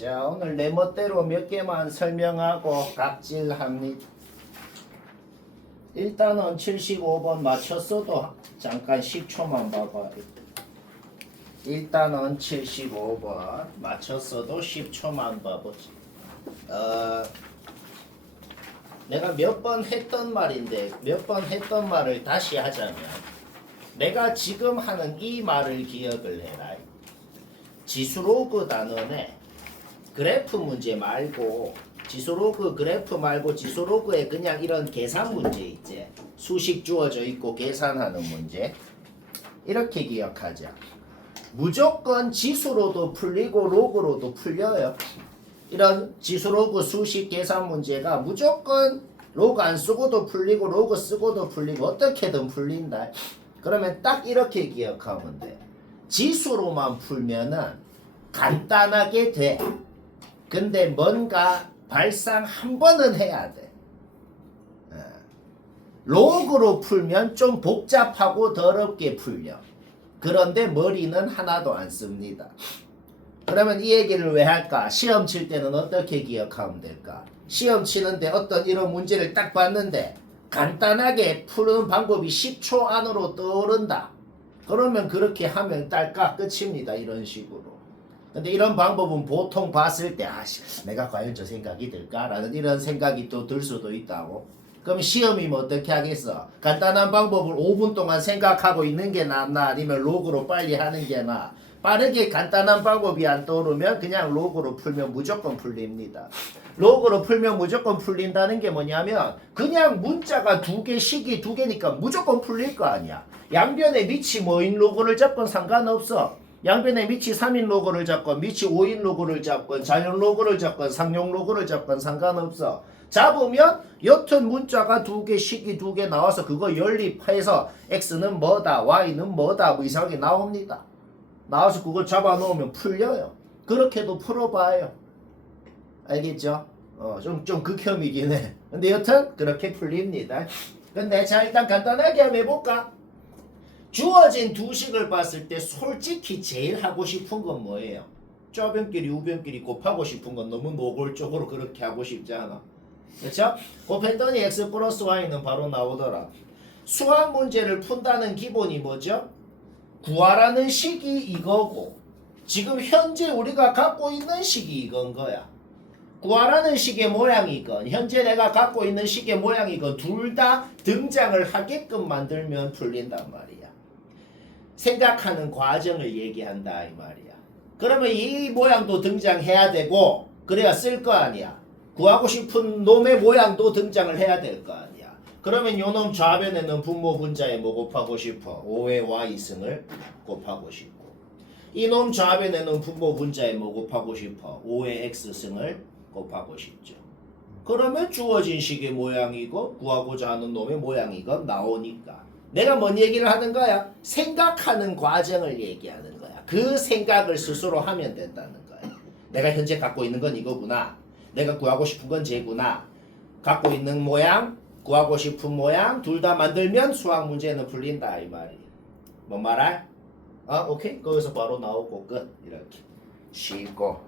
자, 오늘 내 멋대로 몇 개만 설명하고 갑질합니다. 일단은 75번 맞췄어도 잠깐 10초만 봐봐. 일단은 75번 맞췄어도 10초만 봐보지. 내가 몇 번 했던 말인데 몇 번 했던 말을 다시 하자면 내가 지금 하는 이 말을 기억을 해라. 지수로그 단원에 그래프 문제 말고 지수로그 그래프 말고 지수로그에 그냥 이런 계산 문제 있지. 수식 주어져 있고 계산하는 문제. 이렇게 기억하자. 무조건 지수로도 풀리고 로그로도 풀려요. 이런 지수로그 수식 계산 문제가 무조건 로그 안 쓰고도 풀리고 로그 쓰고도 풀리고 어떻게든 풀린다. 그러면 딱 이렇게 기억하면 돼. 지수로만 풀면은 간단하게 돼. 근데 뭔가 발상 한 번은 해야 돼. 로그로 풀면 좀 복잡하고 더럽게 풀려. 그런데 머리는 하나도 안 씁니다. 그러면 이 얘기를 왜 할까? 시험 칠 때는 어떻게 기억하면 될까? 시험 치는데 어떤 이런 문제를 딱 봤는데 간단하게 푸는 방법이 10초 안으로 떠오른다. 그러면 그렇게 하면 딸깍 끝입니다. 이런 식으로. 근데 이런 방법은 보통 봤을 때 내가 과연 저 생각이 들까라는 이런 생각이 또 들 수도 있다고. 그럼 시험이면 어떻게 하겠어? 간단한 방법을 5분 동안 생각하고 있는 게 낫나 아니면 로그로 빨리 하는 게 나아? 빠르게 간단한 방법이 안 떠오르면 그냥 로그로 풀면 무조건 풀립니다. 로그로 풀면 무조건 풀린다는 게 뭐냐면 그냥 문자가 두 개, 식이 두 개니까 무조건 풀릴 거 아니야. 양변에 밑이 뭐인 로그를 잡건 상관없어. 양변에 밑이 3인 로그를 잡건 밑이 5인 로그를 잡건 자연 로그를 잡건 상용 로그를 잡건 상관없어. 잡으면 여튼 문자가 두 개, 식이 두 개 나와서 그거 연립해서 x는 뭐다, y는 뭐다 뭐 이상하게 나옵니다. 나와서 그걸 잡아놓으면 풀려요. 그렇게도 풀어봐요. 알겠죠? 좀 극혐이긴 해. 근데 여튼 그렇게 풀립니다. 근데 자 일단 간단하게 한번 해볼까? 주어진 두 식을 봤을 때 솔직히 제일 하고 싶은 건 뭐예요? 좌변끼리 우변끼리 곱하고 싶은 건 너무 노골적으로 그렇게 하고 싶지 않아. 그렇죠? 곱했더니 x 플러스 y는 바로 나오더라. 수학 문제를 푼다는 기본이 뭐죠? 구하라는 식이 이거고 지금 현재 우리가 갖고 있는 식이 이건 거야. 구하라는 식의 모양이건 현재 내가 갖고 있는 식의 모양이건 둘 다 등장을 하게끔 만들면 풀린단 말이야. 생각하는 과정을 얘기한다 이 말이야. 그러면 이 모양도 등장해야 되고 그래야 쓸 거 아니야. 구하고 싶은 놈의 모양도 등장을 해야 될 거 아니야. 그러면 요놈 좌변에는 분모 분자에 뭐 곱하고 싶어? 5의 y승을 곱하고 싶고 이놈 좌변에는 분모 분자에 뭐 곱하고 싶어? 5의 x승을 곱하고 싶죠. 그러면 주어진 식의 모양이고 구하고자 하는 놈의 모양이건 나오니까 내가 뭔 얘기를 하는 거야? 생각하는 과정을 얘기하는 거야. 그 생각을 스스로 하면 된다는 거야. 내가 현재 갖고 있는 건 이거구나. 내가 구하고 싶은 건 쟤구나. 갖고 있는 모양, 구하고 싶은 모양 둘 다 만들면 수학 문제는 풀린다 이 말이야. 뭔 말할? 오케이. 거기서 바로 나오고 끝. 이렇게 쉽고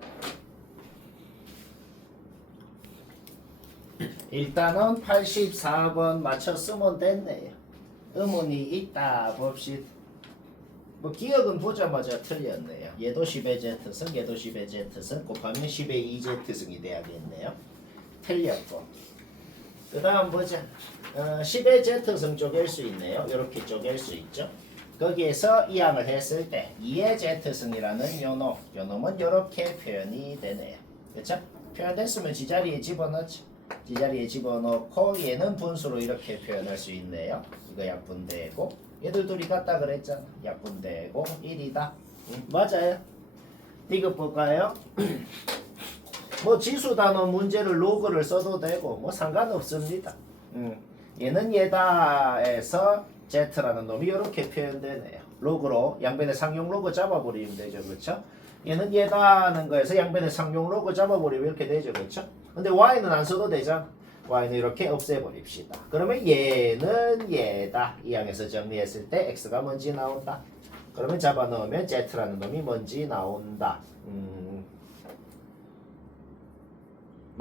일단은 84번 맞췄으면 됐네요. 의문이 있다 봅시다. 뭐 기억은 보자마자 틀렸네요. 얘도 10의 z승, 얘도 10의 z승 곱하면 10의 2z승이 돼야겠네요. 틀렸고 그 다음 보자. 10의 z승 쪼갤 수 있네요. 이렇게 쪼갤 수 있죠. 거기에서 이항을 했을 때 2의 z승이라는 요놈은 이렇게 표현이 되네요. 그렇죠? 표현됐으면 지자리에 집어넣죠. 지자리에 집어넣고 얘는 분수로 이렇게 표현할 수 있네요. 이거 약분되고 얘들 둘이 같다 그랬잖아. 약분되고 1이다. 맞아요. 디귿 볼까요? 뭐 지수 단원 문제를 로그를 써도 되고 뭐 상관없습니다. 얘는 얘다에서 z라는 놈이 이렇게 표현되네요. 로그로 양변의 상용 로그 잡아버리면 되죠. 그렇죠? 얘는 얘다는 거에서 양변의 상용 로그 잡아버리면 이렇게 되죠. 그렇죠? 근데 y는 안 써도 되잖아. y는 이렇게 없애버립시다. 그러면 얘는 얘다. 이 항에서 정리했을 때 x가 뭔지 나온다. 그러면 잡아넣으면 z라는 놈이 뭔지 나온다.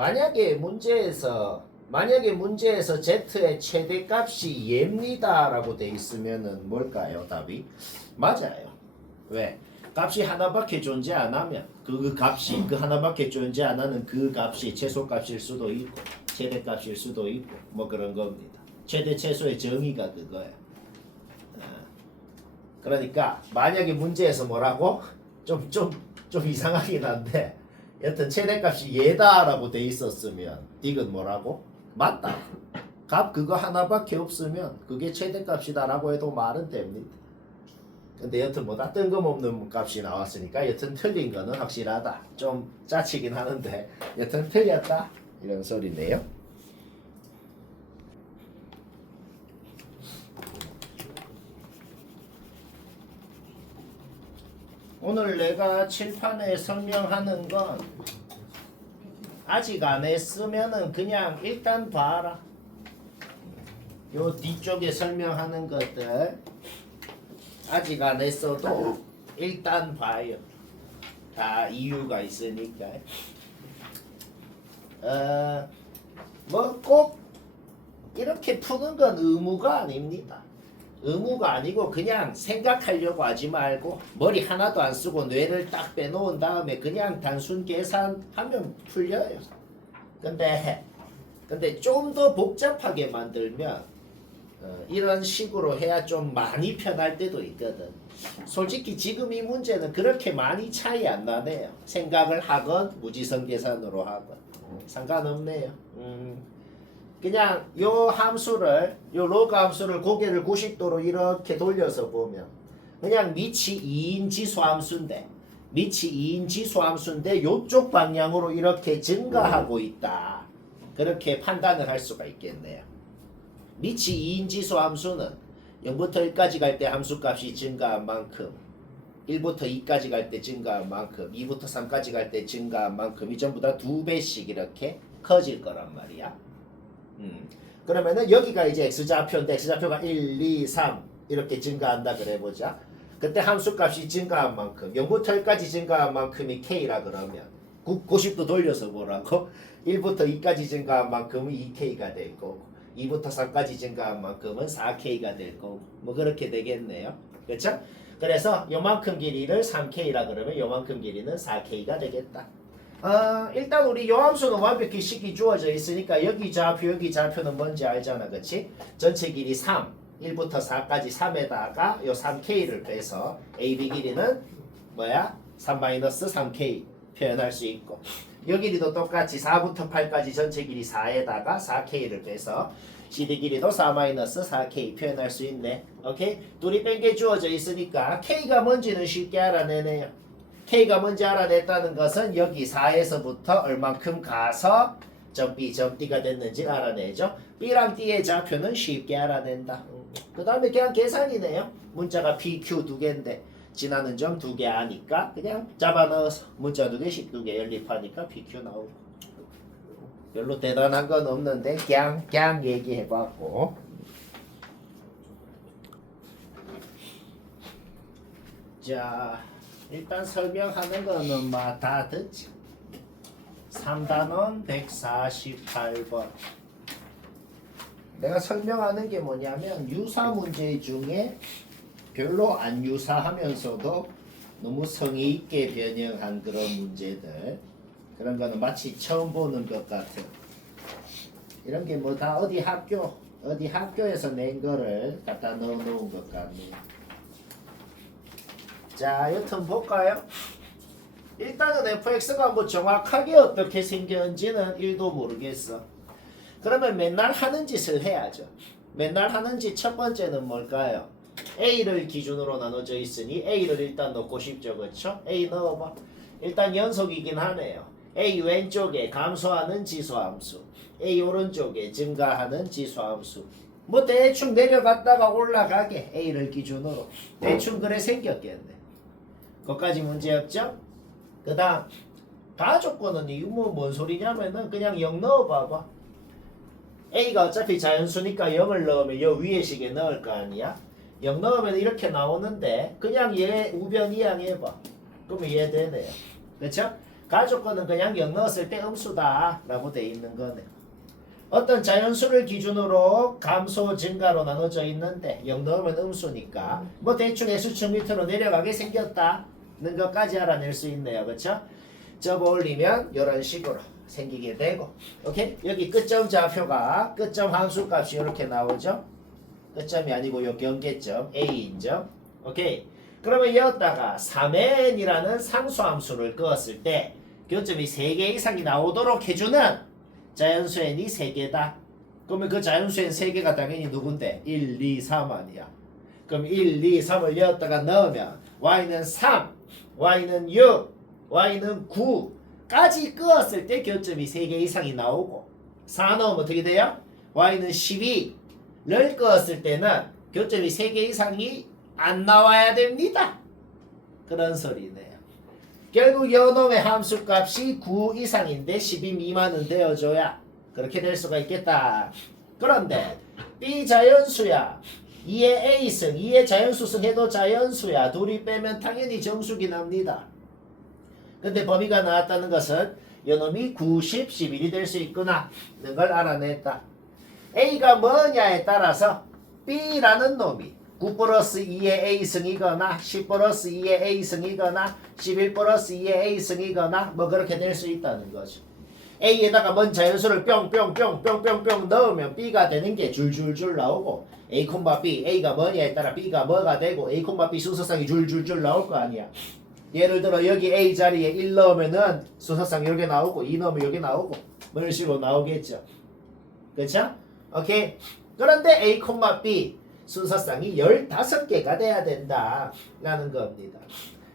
만약에 문제에서 z의 최대값이 예입니다라고 돼 있으면은 뭘까요? 답이 맞아요. 왜? 값이 하나밖에 존재 안 하면 그 값이 그 하나밖에 존재 안 하는 그 값이 최소값일 수도 있고 최대값일 수도 있고 뭐 그런 겁니다. 최대 최소의 정의가 그거예요. 그러니까 만약에 문제에서 뭐라고 좀 이상하긴 한데 여튼 최대값이 얘다라고 돼 있었으면 딕은 뭐라고? 맞다. 값 그거 하나밖에 없으면 그게 최대값이다라고 해도 말은 됩니다. 근데 여튼 뭐다 뜬금없는 값이 나왔으니까 여튼 틀린 거는 확실하다. 좀 짜치긴 하는데 여튼 틀렸다 이런 소리네요. 오늘 내가 칠판에 설명하는 건 아직 안 했으면은 그냥 일단 봐라. 요 뒤쪽에 설명하는 것들 아직 안 했어도 일단 봐요. 다 이유가 있으니까. 뭐 꼭 이렇게 푸는 건 의무가 아닙니다. 의무가 아니고 그냥 생각하려고 하지 말고 머리 하나도 안 쓰고 뇌를 딱 빼놓은 다음에 그냥 단순 계산하면 풀려요. 근데 좀 더 복잡하게 만들면 이런 식으로 해야 좀 많이 편할 때도 있거든. 솔직히 지금 이 문제는 그렇게 많이 차이 안 나네요. 생각을 하건 무지성 계산으로 하건 상관없네요. 그냥 요 함수를 요 로그 함수를 고개를 90도로 이렇게 돌려서 보면 그냥 밑이 2인 지수 함수인데 요쪽 방향으로 이렇게 증가하고 있다. 그렇게 판단을 할 수가 있겠네요. 밑이 2인 지수 함수는 0부터 1까지 갈 때 함수값이 증가한 만큼 1부터 2까지 갈 때 증가한 만큼 2부터 3까지 갈 때 증가한 만큼 이 전부 다 2배씩 이렇게 커질 거란 말이야. 그러면은 여기가 이제 x좌표인데 x좌표가 1, 2, 3 이렇게 증가한다 그래 보자. 그때 함수값이 증가한 만큼 0부터 1까지 증가한 만큼이 k라 그러면 90도 돌려서 보라고 1부터 2까지 증가한 만큼은 2k가 될 거고 2부터 3까지 증가한 만큼은 4k가 될 거고 뭐 그렇게 되겠네요. 그렇죠? 그래서 요만큼 길이를 3k라 그러면 요만큼 길이는 4k가 되겠다. 일단 우리 요 함수는 완벽히 식이 주어져 있으니까 여기 좌표는 뭔지 알잖아. 그치? 전체 길이 3 1부터 4까지 3에다가 요 3k를 빼서 AB 길이는 뭐야? 3-3k 표현할 수 있고 요 길이도 똑같이 4부터 8까지 전체 길이 4에다가 4k를 빼서 CD 길이도 4-4k 표현할 수 있네. 오케이? 둘이 뺀 게 주어져 있으니까 K가 뭔지는 쉽게 알아내네요. K가 뭔지 알아냈다는 것은 여기 4에서부터 얼만큼 가서 점 B, 점 D가 됐는지 알아내죠. B랑 D의 좌표는 쉽게 알아낸다. 그 다음에 그냥 계산이네요. 문자가 PQ 2개인데 지나는 점 2개 아니까 그냥 잡아넣어서 문자 2개씩 2개 연립하니까 PQ 나오고 별로 대단한 건 없는데 그냥 얘기해봤고 자 일단 설명하는 거는 막 다 듣지. 3단원 148번. 내가 설명하는 게 뭐냐면 유사 문제 중에 별로 안 유사하면서도 너무 성의 있게 변형한 그런 문제들. 그런 거는 마치 처음 보는 것 같은. 이런 게 뭐 다 어디 학교에서 낸 거를 갖다 넣어 놓은 것 같네요. 자, 여튼 볼까요? 일단은 fx가 뭐 정확하게 어떻게 생겼는지는 1도 모르겠어. 그러면 맨날 하는 짓을 해야죠. 맨날 하는 짓 첫 번째는 뭘까요? A를 기준으로 나눠져 있으니 A를 일단 넣고 싶죠. 그렇죠? A 넣어봐. 일단 연속이긴 하네요. A 왼쪽에 감소하는 지수함수, A 오른쪽에 증가하는 지수함수. 뭐 대충 내려갔다가 올라가게 A를 기준으로 대충 그래 생겼겠네. 거기까지 문제 없죠? 그 다음 가조건은 이거 뭐 뭔 소리냐면은 그냥 0 넣어봐봐. A가 어차피 자연수니까 0을 넣으면 요 위에 식에 넣을 거 아니야? 0 넣으면 이렇게 나오는데 그냥 얘 우변 이항해봐. 그러면 얘 되네요. 그렇죠? 가족권은 그냥 0 넣었을 때 음수다 라고 돼 있는 거네. 어떤 자연수를 기준으로 감소 증가로 나눠져 있는데 0 넣으면 음수니까 뭐 대충 X축 밑으로 내려가게 생겼다는 것까지 알아낼 수 있네요. 그쵸? 접어 올리면 이런 식으로 생기게 되고, 오케이? 여기 끝점 좌표가 끝점 함수값이 이렇게 나오죠? 끝점이 아니고 요 경계점 A인 점. 오케이? 그러면 여기다가 3n이라는 상수함수를 그었을 때 교점이 3개 이상이 나오도록 해주는 자연수 n이 3개다. 그러면 그 자연수 n 3개가 당연히 누군데? 1, 2, 3 아니야. 그럼 1, 2, 3을 여기다가 넣으면 y는 3, y는 6, y는 9까지 끄었을 때 교점이 3개 이상이 나오고, 4 넣으면 어떻게 돼요? y는 12를 끄었을 때는 교점이 3개 이상이 안 나와야 됩니다. 그런 소리네요. 결국 요놈의 함수값이 9 이상인데 12 미만은 되어줘야 그렇게 될 수가 있겠다. 그런데 B 자연수야, 2의 A승, 2의 자연수승 해도 자연수야. 둘이 빼면 당연히 정수기 납니다. 근데 범위가 나왔다는 것은 요놈이 90, 11이 될 수 있구나 는 걸 알아냈다. A가 뭐냐에 따라서 B라는 놈이 9 플러스 2의 A승이거나 10 플러스 2의 A승이거나 11 플러스 2의 A승이거나 뭐 그렇게 될 수 있다는 거죠. A에다가 먼 자연수를 뿅뿅뿅뿅뿅뿅 넣으면 B가 되는 게 줄줄줄 나오고, A, B, A가 뭐냐에 따라 B가 뭐가 되고 A, B 순서상이 줄줄줄 나올 거 아니야. 예를 들어 여기 A 자리에 1 넣으면은 순서상 이렇게 나오고 2 넣으면 여기 나오고 뭐 이런 식으로 나오겠죠. 그쵸? 오케이. 그런데 A, B 순서상이 15개가 돼야 된다 라는 겁니다.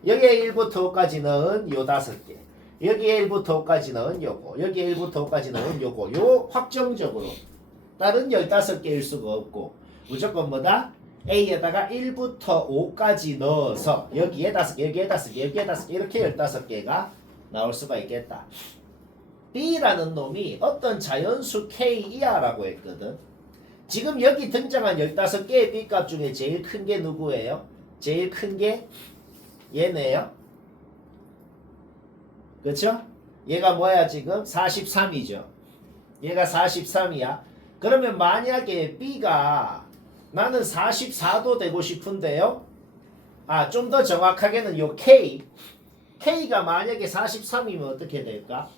여기에 1부터 5까지 넣은 요 5개, 여기에 1부터 5까지 넣은 요거, 여기에 1부터 5까지 넣은 요거, 요 확정적으로 다른 15개일 수가 없고 무조건 뭐다? A에다가 1부터 5까지 넣어서 여기에 5개, 여기에 5개, 여기에 5개 이렇게 15개가 나올 수가 있겠다. B라는 놈이 어떤 자연수 K 이하라고 했거든. 지금 여기 등장한 15개의 B값 중에 제일 큰 게 누구예요? 제일 큰 게 얘네요. 그쵸? 얘가 뭐야 지금? 43이죠. 얘가 43이야. 그러면 만약에 B가 나는 44도 되고 싶은데요. 좀 더 정확하게는 요 K가 만약에 43이면 어떻게 될까?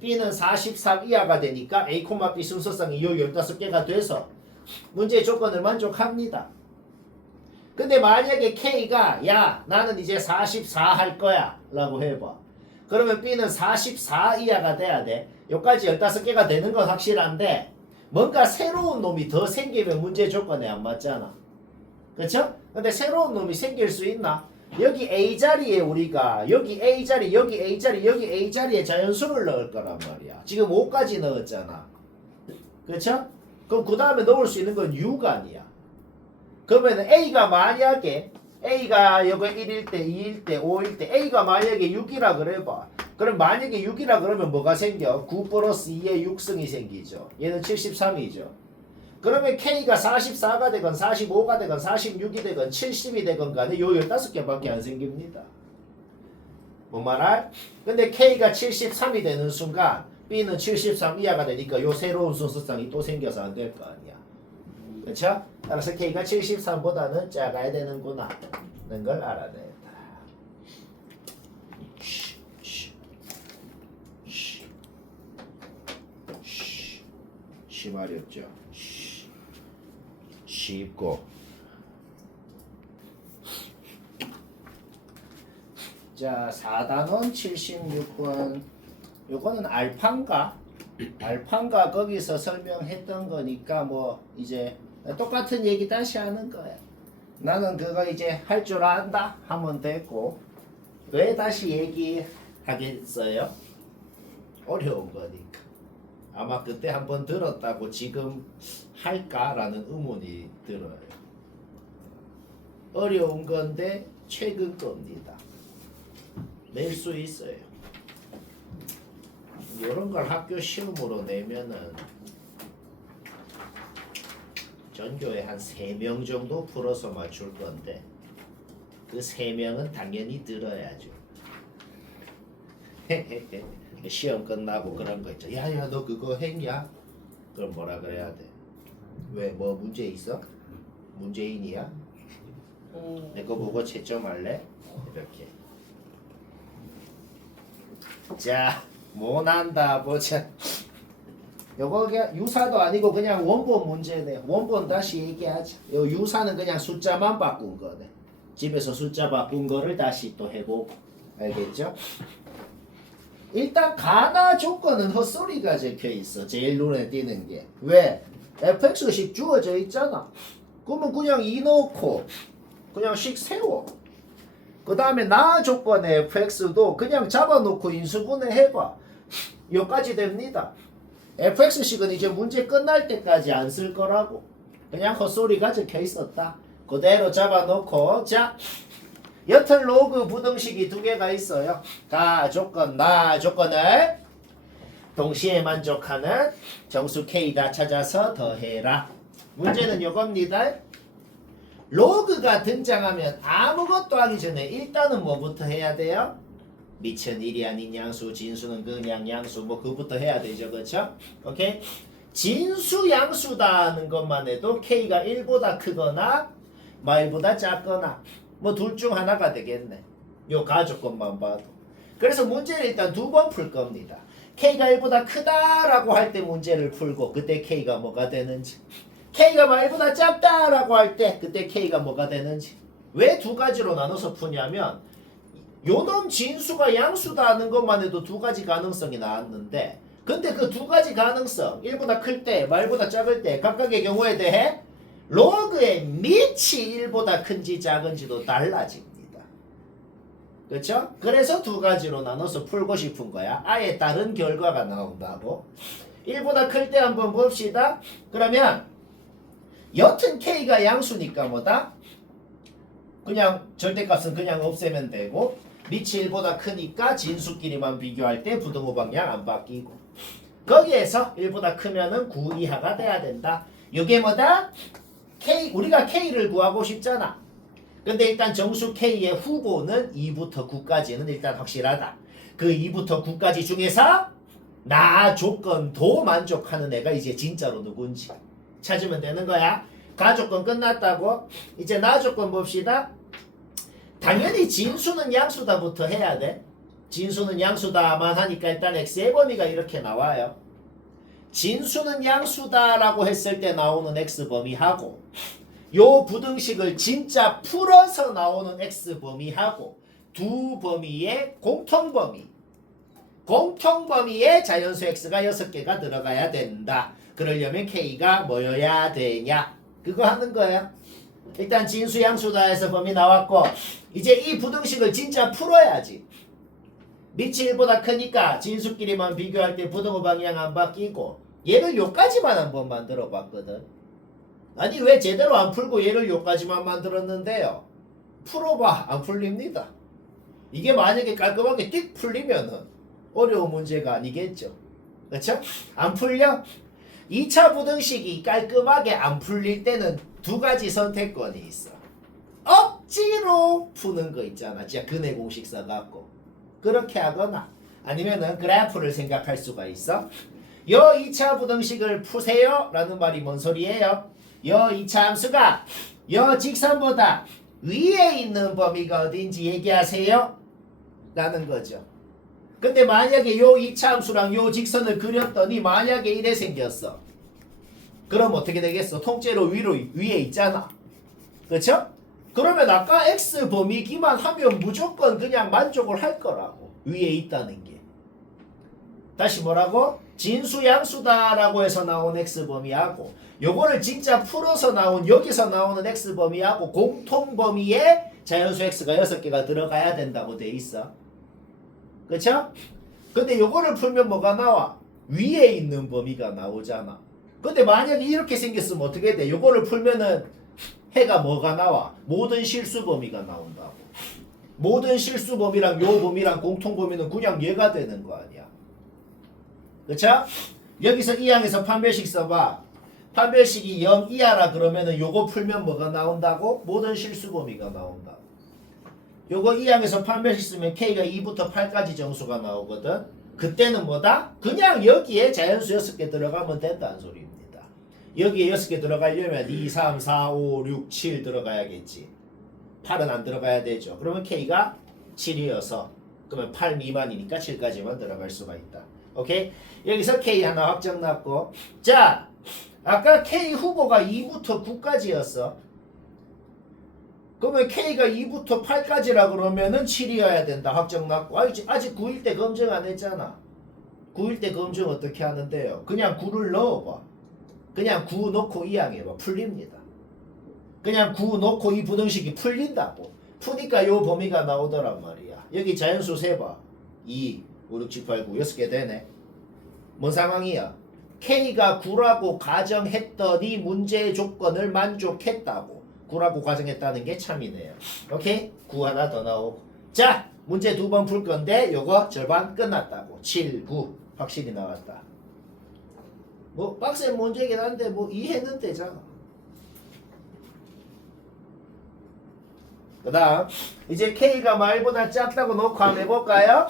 B는 43 이하가 되니까 A, B 순서상이 요 15개가 돼서 문제의 조건을 만족합니다. 근데 만약에 K가 야 나는 이제 44 할 거야 라고 해봐. 그러면 B는 44 이하가 돼야 돼. 요까지 15개가 되는 건 확실한데 뭔가 새로운 놈이 더 생기면 문제 조건에 안 맞잖아. 그쵸? 근데 새로운 놈이 생길 수 있나? 여기 A자리에 우리가 여기 A자리, 여기 A자리, 여기 A자리에 자연수를 넣을 거란 말이야. 지금 5까지 넣었잖아. 그쵸? 그럼 그 다음에 넣을 수 있는 건 6 아니야. 그러면 A가 만약에 A가 여기 1일 때, 2일 때, 5일 때 A가 만약에 6이라 그래봐. 그럼 만약에 6이라 그러면 뭐가 생겨? 9 플러스 2의 6승이 생기죠. 얘는 73이죠. 그러면 K가 44가 되건 45가 되건 46이 되건 70이 되건 간에 요 15개밖에 안 생깁니다. 뭔 말할? 근데 K가 73이 되는 순간 B는 73 이하가 되니까 요 새로운 순서상이 또 생겨서 안 될 거 아니야. 그쵸? 따라서 K가 73보다는 작아야 되는구나 는 걸 알아낸다. 심하렵죠. 쉽고. 자, 4단원 76번. 요거는 알파인가? 알파인가 거기서 설명했던 거니까 뭐 이제 똑같은 얘기 다시 하는 거야. 나는 그거 이제 할 줄 안다 하면 됐고, 왜 다시 얘기하겠어요? 어려운 거니까. 아마 그때 한번 들었다고 지금 할까라는 의문이 들어요. 어려운 건데 최근 겁니다. 낼 수 있어요. 이런 걸 학교 시험으로 내면은 전교에 한 3명 정도 풀어서 맞출 건데 그 3명은 당연히 들어야죠. 시험 끝나고 그런 거 있죠. 야야 너 그거 했냐? 그럼 뭐라 그래야 돼? 왜 뭐 문제 있어? 문재인이야? 내 거 보고 채점할래? 이렇게. 자, 뭐 난다 보자. 요거 그냥 유사도 아니고 그냥 원본 문제네. 원본 다시 얘기하자. 요 유사는 그냥 숫자만 바꾼 거네. 집에서 숫자 바꾼 거를 다시 또 해보고. 알겠죠? 일단 가나 조건은 헛소리가 적혀 있어. 제일 눈에 띄는 게. 왜? fx식 주어져 있잖아. 그러면 그냥 2 넣고 그냥 식 세워. 그 다음에 나 조건의 fx도 그냥 잡아놓고 인수분해 해봐. 여기까지 됩니다. fx식은 이제 문제 끝날 때까지 안 쓸 거라고. 그냥 헛소리가 적혀 있었다. 그대로 잡아놓고 자 여튼 로그 부등식이 두 개가 있어요. 가 조건, 나 조건을 동시에 만족하는 정수 K다 찾아서 더해라. 문제는 이겁니다. 로그가 등장하면 아무것도 하기 전에 일단은 뭐부터 해야 돼요? 미천 일이 아닌 양수, 진수는 그냥 양수, 뭐 그거부터 해야 되죠, 그렇죠? 오케이? 진수 양수다는 것만 해도 K가 1보다 크거나 1보다 작거나 뭐 둘 중 하나가 되겠네. 요 가조건만 봐도. 그래서 문제를 일단 두 번 풀 겁니다. K가 1보다 크다라고 할 때 문제를 풀고 그때 K가 뭐가 되는지, K가 1보다 작다라고 할 때 그때 K가 뭐가 되는지. 왜 두 가지로 나눠서 푸냐면 요놈 진수가 양수다 하는 것만 해도 두 가지 가능성이 나왔는데, 근데 그 두 가지 가능성 1보다 클 때, 말보다 작을 때 각각의 경우에 대해 로그의 밑이 1보다 큰지 작은지도 달라집니다. 그렇죠? 그래서 두 가지로 나눠서 풀고 싶은 거야. 아예 다른 결과가 나온다고. 1보다 클 때 한번 봅시다. 그러면 여튼 K가 양수니까 뭐다? 그냥 절대값은 그냥 없애면 되고, 밑이 1보다 크니까 진수끼리만 비교할 때 부등호 방향 안 바뀌고, 거기에서 1보다 크면은 9 이하가 돼야 된다. 이게 뭐다? K, 우리가 K를 구하고 싶잖아. 근데 일단 정수 K의 후보는 2부터 9까지는 일단 확실하다. 그 2부터 9까지 중에서 나 조건도 만족하는 애가 이제 진짜로 누군지 찾으면 되는 거야. 가조건 끝났다고. 이제 나 조건 봅시다. 당연히 진수는 양수다부터 해야 돼. 진수는 양수다만 하니까 일단 x의 범위가 이렇게 나와요. 진수는 양수다라고 했을 때 나오는 x범위하고 요 부등식을 진짜 풀어서 나오는 x범위하고 두 범위의 공통범위, 공통범위에 자연수 x가 6개가 들어가야 된다. 그러려면 k가 뭐여야 되냐? 그거 하는 거야. 일단 진수 양수다 해서 범위 나왔고, 이제 이 부등식을 진짜 풀어야지. 밑이 1보다 크니까 진수끼리만 비교할 때 부등호 방향 안 바뀌고, 얘를 요까지만 한번 만들어 봤거든. 아니 왜 제대로 안 풀고 얘를 요까지만 만들었는데요? 풀어봐. 안 풀립니다. 이게 만약에 깔끔하게 띡 풀리면은 어려운 문제가 아니겠죠. 그렇죠? 안 풀려? 2차 부등식이 깔끔하게 안 풀릴 때는 두 가지 선택권이 있어. 억지로 푸는 거 있잖아. 진짜 근해 공식 써갖고 그렇게 하거나, 아니면은 그래프를 생각할 수가 있어. 요 2차 부등식을 푸세요 라는 말이 뭔 소리예요? 요 2차 함수가 요 직선보다 위에 있는 범위가 어딘지 얘기하세요 라는 거죠. 근데 만약에 요 2차 함수랑 요 직선을 그렸더니 만약에 이래 생겼어. 그럼 어떻게 되겠어? 통째로 위에 있잖아. 그렇죠? 그러면 아까 x 범위기만 하면 무조건 그냥 만족을 할 거라고. 위에 있다는 게. 다시 뭐라고? 진수 양수다라고 해서 나온 x 범위하고 요거를 진짜 풀어서 나온 여기서 나오는 x 범위하고 공통 범위에 자연수 x가 6개가 들어가야 된다고 돼 있어. 그렇죠? 근데 요거를 풀면 뭐가 나와? 위에 있는 범위가 나오잖아. 근데 만약에 이렇게 생겼으면 어떻게 돼? 요거를 풀면은 해가 뭐가 나와? 모든 실수 범위가 나온다고. 모든 실수 범위랑 요 범위랑 공통 범위는 그냥 얘가 되는 거 아니야. 그쵸? 여기서 이 항에서 판별식 써봐. 판별식이 0 이하라 그러면은 요거 풀면 뭐가 나온다고? 모든 실수 범위가 나온다고. 요거 2항에서 8몇 있으면 K가 2부터 8까지 정수가 나오거든. 그때는 뭐다? 그냥 여기에 자연수 6개 들어가면 된다는 소리입니다. 여기에 6개 들어가려면 2, 3, 4, 5, 6, 7 들어가야겠지. 8은 안 들어가야 되죠. 그러면 K가 7이어서 그러면 8 미만이니까 7까지만 들어갈 수가 있다. 오케이? 여기서 K 하나 확정 났고, 자, 아까 K 후보가 2부터 9까지였어. 그러면 K가 2부터 8까지라 그러면은 7이어야 된다. 확정 났고. 아직 9일 때 검증 안 했잖아. 9일 때 검증 어떻게 하는데요? 그냥 9를 넣어봐. 그냥 9 넣고 이항해봐. 풀립니다. 그냥 9 넣고 이 부등식이 풀린다고. 푸니까 요 범위가 나오더란 말이야. 여기 자연수 세봐. 2, 5, 6, 7, 8, 9 6개 되네. 뭔 상황이야? K가 9라고 가정했더니 문제의 조건을 만족했다고. 9라고 가정했다는 게 참이네요. 오케이? 9 하나 더 나오고. 자, 문제 2번 풀 건데 요거 절반 끝났다고. 7, 9 확실히 나왔다. 뭐 빡센 문제긴 한데 뭐 이해는 되잖아. 그 다음 이제 K가 말보다 작다고 놓고 한번 해볼까요?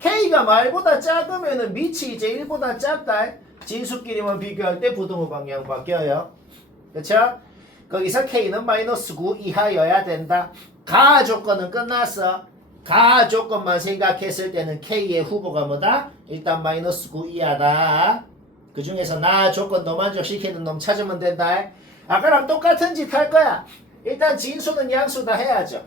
K가 말보다 작으면은 밑이 이제 1보다 작다. 진수끼리만 비교할 때 부등호 방향 바뀌어요. 그쵸? 거기서 K는 마이너스 9 이하여야 된다. 가 조건은 끝났어. 가 조건만 생각했을 때는 K의 후보가 뭐다? 일단 마이너스 9 이하다. 그 중에서 나 조건도 만족시키는 놈 찾으면 된다. 아까랑 똑같은 짓 할 거야. 일단 진수는 양수다 해야죠.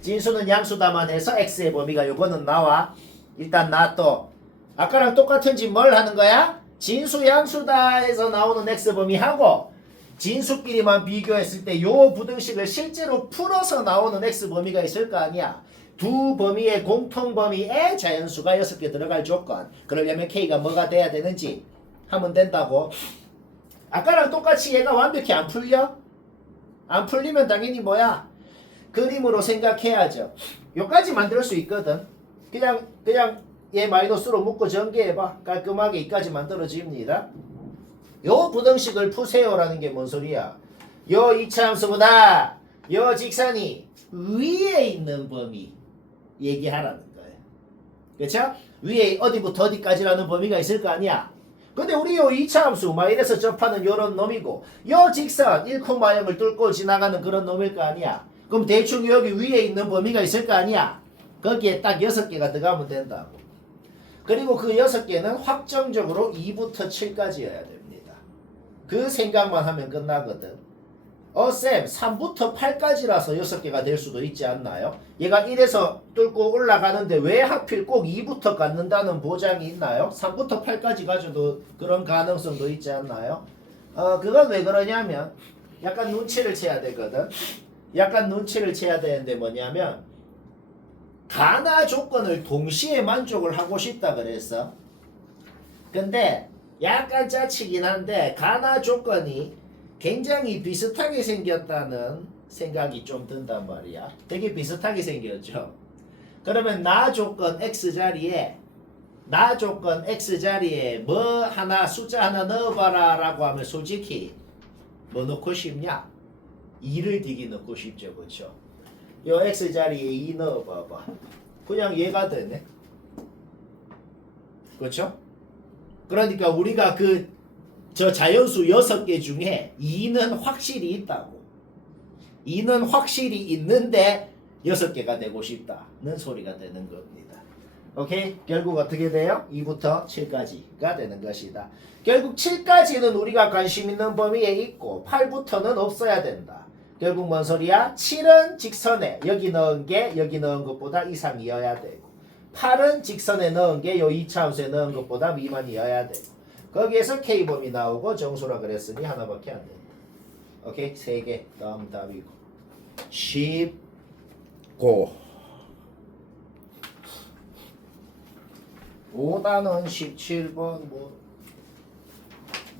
진수는 양수다만 해서 X의 범위가 요거는 나와. 일단 놔둬. 아까랑 똑같은 짓 뭘 하는 거야? 진수 양수다 해서 나오는 X 범위하고 진수끼리만 비교했을 때 요 부등식을 실제로 풀어서 나오는 X 범위가 있을 거 아니야. 두 범위의 공통 범위에 자연수가 6개 들어갈 조건. 그러려면 K가 뭐가 돼야 되는지 하면 된다고. 아까랑 똑같이 얘가 완벽히 안 풀려? 안 풀리면 당연히 뭐야? 그림으로 생각해야죠. 요까지 만들 수 있거든. 그냥 얘 마이너스로 묶고 전개해봐. 깔끔하게 이까지 만들어집니다. 요 부등식을 푸세요라는 게 뭔 소리야? 요 이차함수보다 요 직선이 위에 있는 범위 얘기하라는 거예요. 그쵸? 위에 어디부터 어디까지라는 범위가 있을 거 아니야. 근데 우리 요 이차함수 마이너스 접하는 요런 놈이고 요 직선 1,0을 뚫고 지나가는 그런 놈일 거 아니야. 그럼 대충 여기 위에 있는 범위가 있을 거 아니야. 거기에 딱 6개가 들어가면 된다고. 그리고 그 6개는 확정적으로 2부터 7까지여야 됩니다. 그 생각만 하면 끝나거든. 쌤 3부터 8까지라서 6개가 될 수도 있지 않나요? 얘가 1에서 뚫고 올라가는데 왜 하필 꼭 2부터 갖는다는 보장이 있나요? 3부터 8까지 가져도 그런 가능성도 있지 않나요? 그건 왜 그러냐면 약간 눈치를 채야 되거든. 약간 눈치를 채야 되는데 뭐냐면 가나 조건을 동시에 만족을 하고 싶다 그랬어. 근데 약간 짜치긴 한데 가나 조건이 굉장히 비슷하게 생겼다는 생각이 좀 든단 말이야. 되게 비슷하게 생겼죠. 그러면 나 조건 X자리에 뭐 하나 숫자 하나 넣어봐라 라고 하면 솔직히 뭐 넣고 싶냐? 2를 디기 넣고 싶죠. 그렇죠? 요 X자리에 2 넣어봐봐. 그냥 얘가 되네. 그렇죠? 그러니까 우리가 저 자연수 6개 중에 2는 확실히 있다고. 2는 확실히 있는데 6개가 되고 싶다는 소리가 되는 겁니다. 오케이? 결국 어떻게 돼요? 2부터 7까지가 되는 것이다. 결국 7까지는 우리가 관심 있는 범위에 있고 8부터는 없어야 된다. 결국 뭔 소리야? 7은 직선에 여기 넣은 게 여기 넣은 것보다 이상이어야 되고 8은 직선에 넣은 게 요 2차함수에 넣은 것보다 미만이어야 되고 거기에서 K범위 나오고 정수라 그랬으니 하나밖에 안 된다. 오케이? 3개 다음 답이고 19 5단원 17번 뭐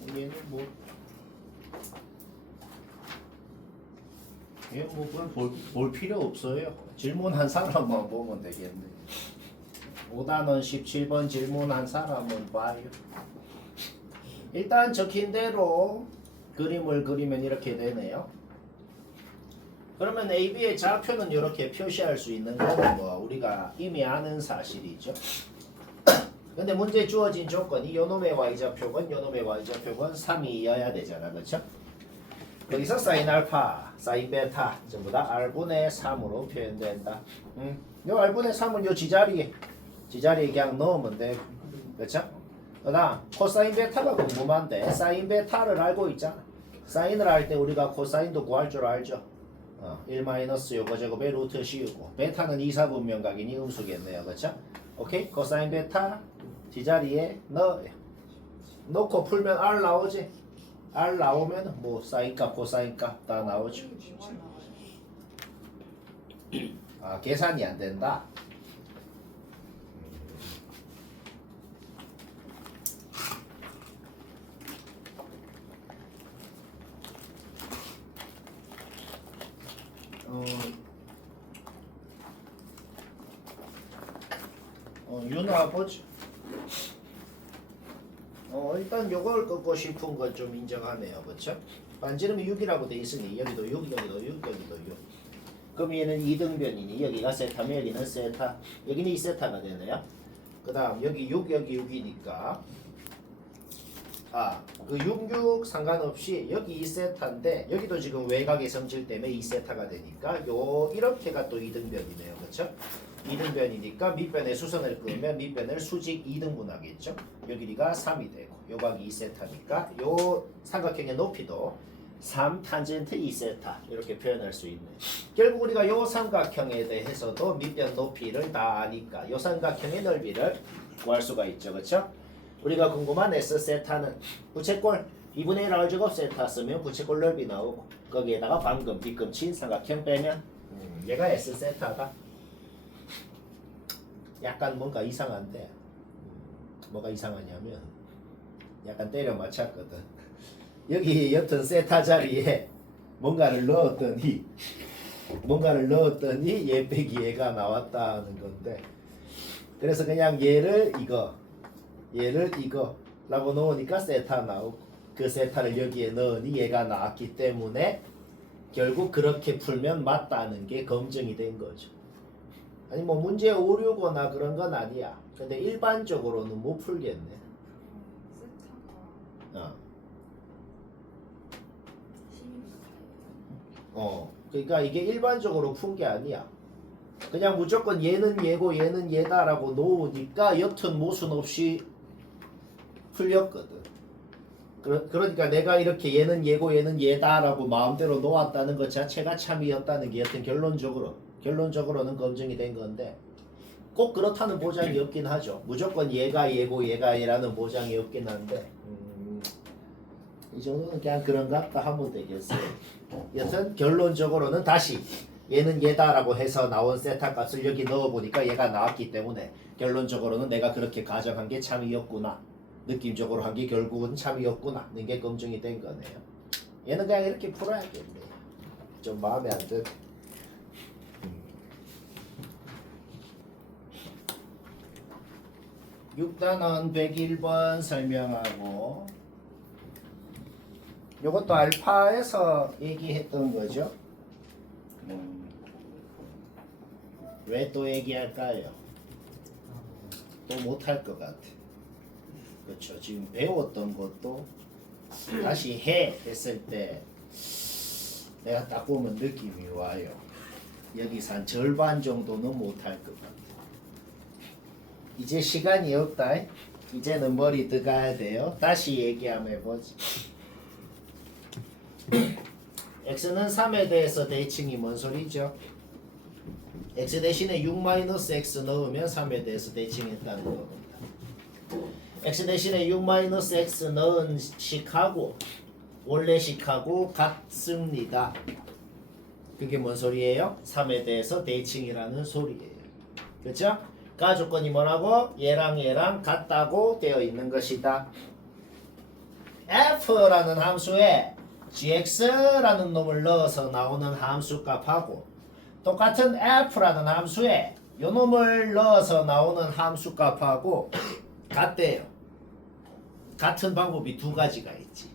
얘는 볼 필요 없어요. 질문한 사람만 보면 되겠네. 5단원 17번 질문한 사람은 봐요. 일단 적힌 대로 그림을 그리면 이렇게 되네요. 그러면 AB의 좌표는 이렇게 표시할 수 있는 거는 뭐 우리가 이미 아는 사실이죠. 근데 문제 주어진 조건이 요놈의 y좌표건 요놈의 y좌표건 3이어야 되잖아. 그렇죠? 여기서 사인 알파, 사인 베타 전부 다 r분의 3으로 표현된다. 요 r분의 3은 요 지자리에 그냥 넣으면 돼. 그렇죠? 그다음 코사인 베타가 궁금한데 사인 베타를 알고 있잖아. 사인을 할 때 우리가 코사인도 구할 줄 알죠. 1 마이너스 요거 제곱에 루트 씌우고 베타는 2, 4분면각이니 음수겠네요. 그렇죠? 오케이? 코사인 베타 지자리에 넣어요. 놓고 풀면 R 나오지? R 나오면 뭐 사인값 코사인값 다 나오죠. 아 계산이 안 된다. 윤아 보지. 일단 요걸 긋고 싶은 건 좀 인정하네요. 그렇죠? 반지름이 6이라고 돼 있으니 여기도 6, 여기도 6, 여기도 6. 그럼 얘는 2등변이니 여기가 세타면 여기는 세타. 여기는 2세타가 되네요. 그 다음 여기 6, 여기 6이니까 그 6, 6 상관없이 여기 2세타인데 여기도 지금 외곽의 성질 때문에 2세타가 되니까 요 이렇게가 또 2등변이네요. 그렇죠? 2등변이니까 밑변에 수선을 그으면 밑변을 수직 2등분 하겠죠. 요 길이가 3이 되고 요각이 2세타니까 요 삼각형의 높이도 3 탄젠트 2세타 이렇게 표현할 수 있네. 결국 우리가 요 삼각형에 대해서도 밑변 높이를 다 아니까 요 삼각형의 넓이를 구할 수가 있죠. 그렇죠? 우리가 궁금한 S세타는 부채꼴 2분의 1 R제곱 세타 쓰면 부채꼴 넓이 나오고 거기에다가 방금 빗금 친 삼각형 빼면 얘가 S세타다. 약간 뭔가 이상한데 뭐가 이상하냐면 약간 때려 맞췄거든. 여기 여튼 세타 자리에 뭔가를 넣었더니 얘 빼기 얘가 나왔다는 건데 그래서 그냥 얘를 이거라고 넣으니까 세타 나오고 그 세타를 여기에 넣으니 얘가 나왔기 때문에 결국 그렇게 풀면 맞다는 게 검증이 된 거죠. 아니 뭐 문제 오류거나 그런 건 아니야. 근데 일반적으로는 못 풀겠네. 그러니까 이게 일반적으로 푼 게 아니야. 그냥 무조건 얘는 얘고 얘는 얘다라고 놓으니까 옅은 모순 없이 풀렸거든. 그러니까 내가 이렇게 얘는 얘고 얘는 얘다라고 마음대로 놓았다는 것 자체가 참이었다는 게 여튼 결론적으로는 검증이 된 건데 꼭 그렇다는 보장이 없긴 하죠. 무조건 얘가 얘고 얘가 얘라는 보장이 없긴 한데 이 정도는 그냥 그런가 하면 되겠어요. 여튼 결론적으로는 다시 얘는 얘다라고 해서 나온 세타 값을 여기 넣어보니까 얘가 나왔기 때문에 결론적으로는 내가 그렇게 가정한 게 참이었구나. 느낌적으로 한 게 결국은 참이었구나. 는 게 검증이 된 거네요. 얘는 그냥 이렇게 풀어야겠네요. 좀 마음에 안 들. 6단원 101번 설명하고 요것도 알파에서 얘기했던 거죠. 왜 또 얘기할까요? 또 못할 것 같아. 그렇죠. 지금 배웠던 것도 다시 했을 때 내가 딱 보면 느낌이 와요. 여기서 한 절반 정도는 못할 것 같아. 이제 시간이 없다. 이제는 머리 들어가야 돼요. 다시 얘기 한번 해보지. x는 3에 대해서 대칭이 뭔 소리죠? x 대신에 6-x 넣으면 3에 대해서 대칭했다는 겁니다. x 대신에 6-x 넣은 식하고 원래 식하고 같습니다. 그게 뭔 소리예요? 3에 대해서 대칭이라는 소리예요. 그렇죠? 가조건이 뭐라고? 얘랑 얘랑 같다고 되어 있는 것이다. f라는 함수에 gx라는 놈을 넣어서 나오는 함수 값하고 똑같은 f라는 함수에 요 놈을 넣어서 나오는 함수 값하고 같대요. 같은 방법이 두 가지가 있지.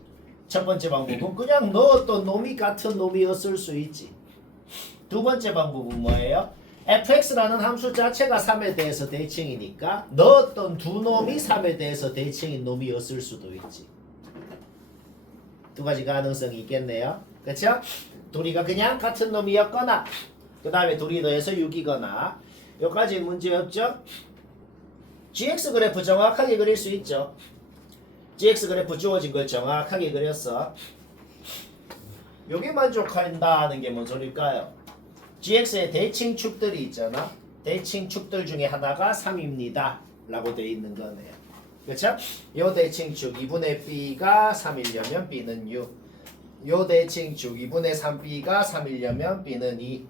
첫 번째 방법은 그냥 넣었던 놈이 같은 놈이었을 수 있지. 두 번째 방법은 뭐예요? fx라는 함수 자체가 3에 대해서 대칭이니까 넣었던 두 놈이 3에 대해서 대칭인 놈이었을 수도 있지. 두 가지 가능성이 있겠네요. 그렇죠? 둘이가 그냥 같은 놈이었거나 그 다음에 둘이 더해서 6이거나 여기까지 문제 없죠? gx 그래프 정확하게 그릴 수 있죠. gx 그래프 주어진 걸 정확하게 그렸어. 여기 만족한다는 게 뭔 소릴까요? gx의 대칭축들이 있잖아. 대칭축들 중에 하나가 3입니다 라고 되어 있는 거네요. 그렇죠? 요 대칭축 2분의 b가 3이려면 b는 6. 요 대칭축 2분의 3b가 3이려면 b는 2.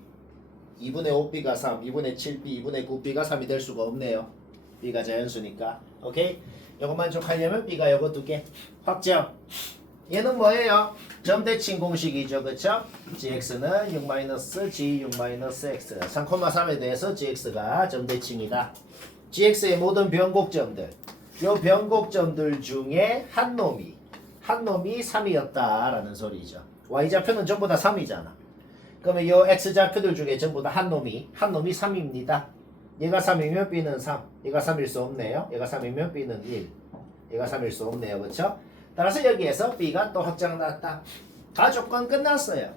2분의 5b가 3, 2분의 7b, 2분의 9b가 3이 될 수가 없네요. b가 자연수니까. 오케이? 요거 만족하려면 b가 요거 두 개. 확정. 얘는 뭐예요? 점대칭 공식이죠. 그쵸? gx는 6-g 6-x 3,3에 대해서 gx가 점대칭이다. gx의 모든 변곡점들 요 변곡점들 중에 한 놈이 3이었다라는 소리죠. y좌표는 전부 다 3이잖아. 그러면 요 x좌표들 중에 전부 다 한 놈이 3입니다. 얘가 3이면 b는 3. 얘가 3일 수 없네요. 얘가 3이면 b는 1. 얘가 3일 수 없네요. 그쵸? 따라서 여기에서 b가 또 확정 났다. 가조건 끝났어요.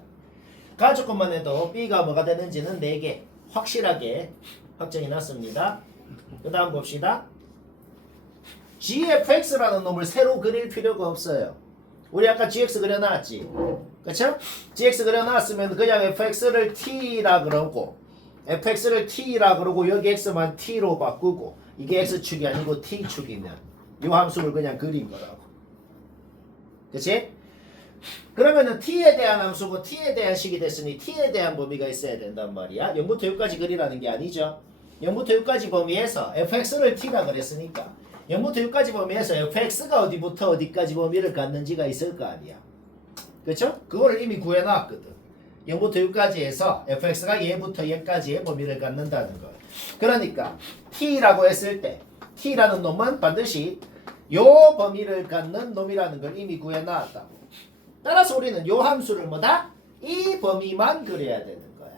가조건만 해도 b가 뭐가 되는지는 4개 확실하게 확정이 났습니다. 그 다음 봅시다. gfx라는 놈을 새로 그릴 필요가 없어요. 우리 아까 gx 그려놨지. 그쵸? gx 그려놨으면 그냥 fx를 t라 그러고 fx를 t라 그러고 여기 x만 t로 바꾸고 이게 x축이 아니고 t축이면 이 함수를 그냥 그린 거라고. 그치? 그러면은 t에 대한 함수고 t에 대한 식이 됐으니 t에 대한 범위가 있어야 된단 말이야. 0부터 6까지 그리라는 게 아니죠. 0부터 6까지 범위에서 fx를 t라 그랬으니까 0부터 6까지 범위에서 fx가 어디부터 어디까지 범위를 갖는지가 있을 거 아니야. 그쵸? 그거를 이미 구해놨거든. 0부터 6까지 해서 fx가 얘부터 얘까지의 범위를 갖는다는 거. 그러니까 t라고 했을 때 t라는 놈은 반드시 요 범위를 갖는 놈이라는 걸 이미 구해놨다고. 따라서 우리는 요 함수를 뭐다? 이 범위만 그려야 되는 거야.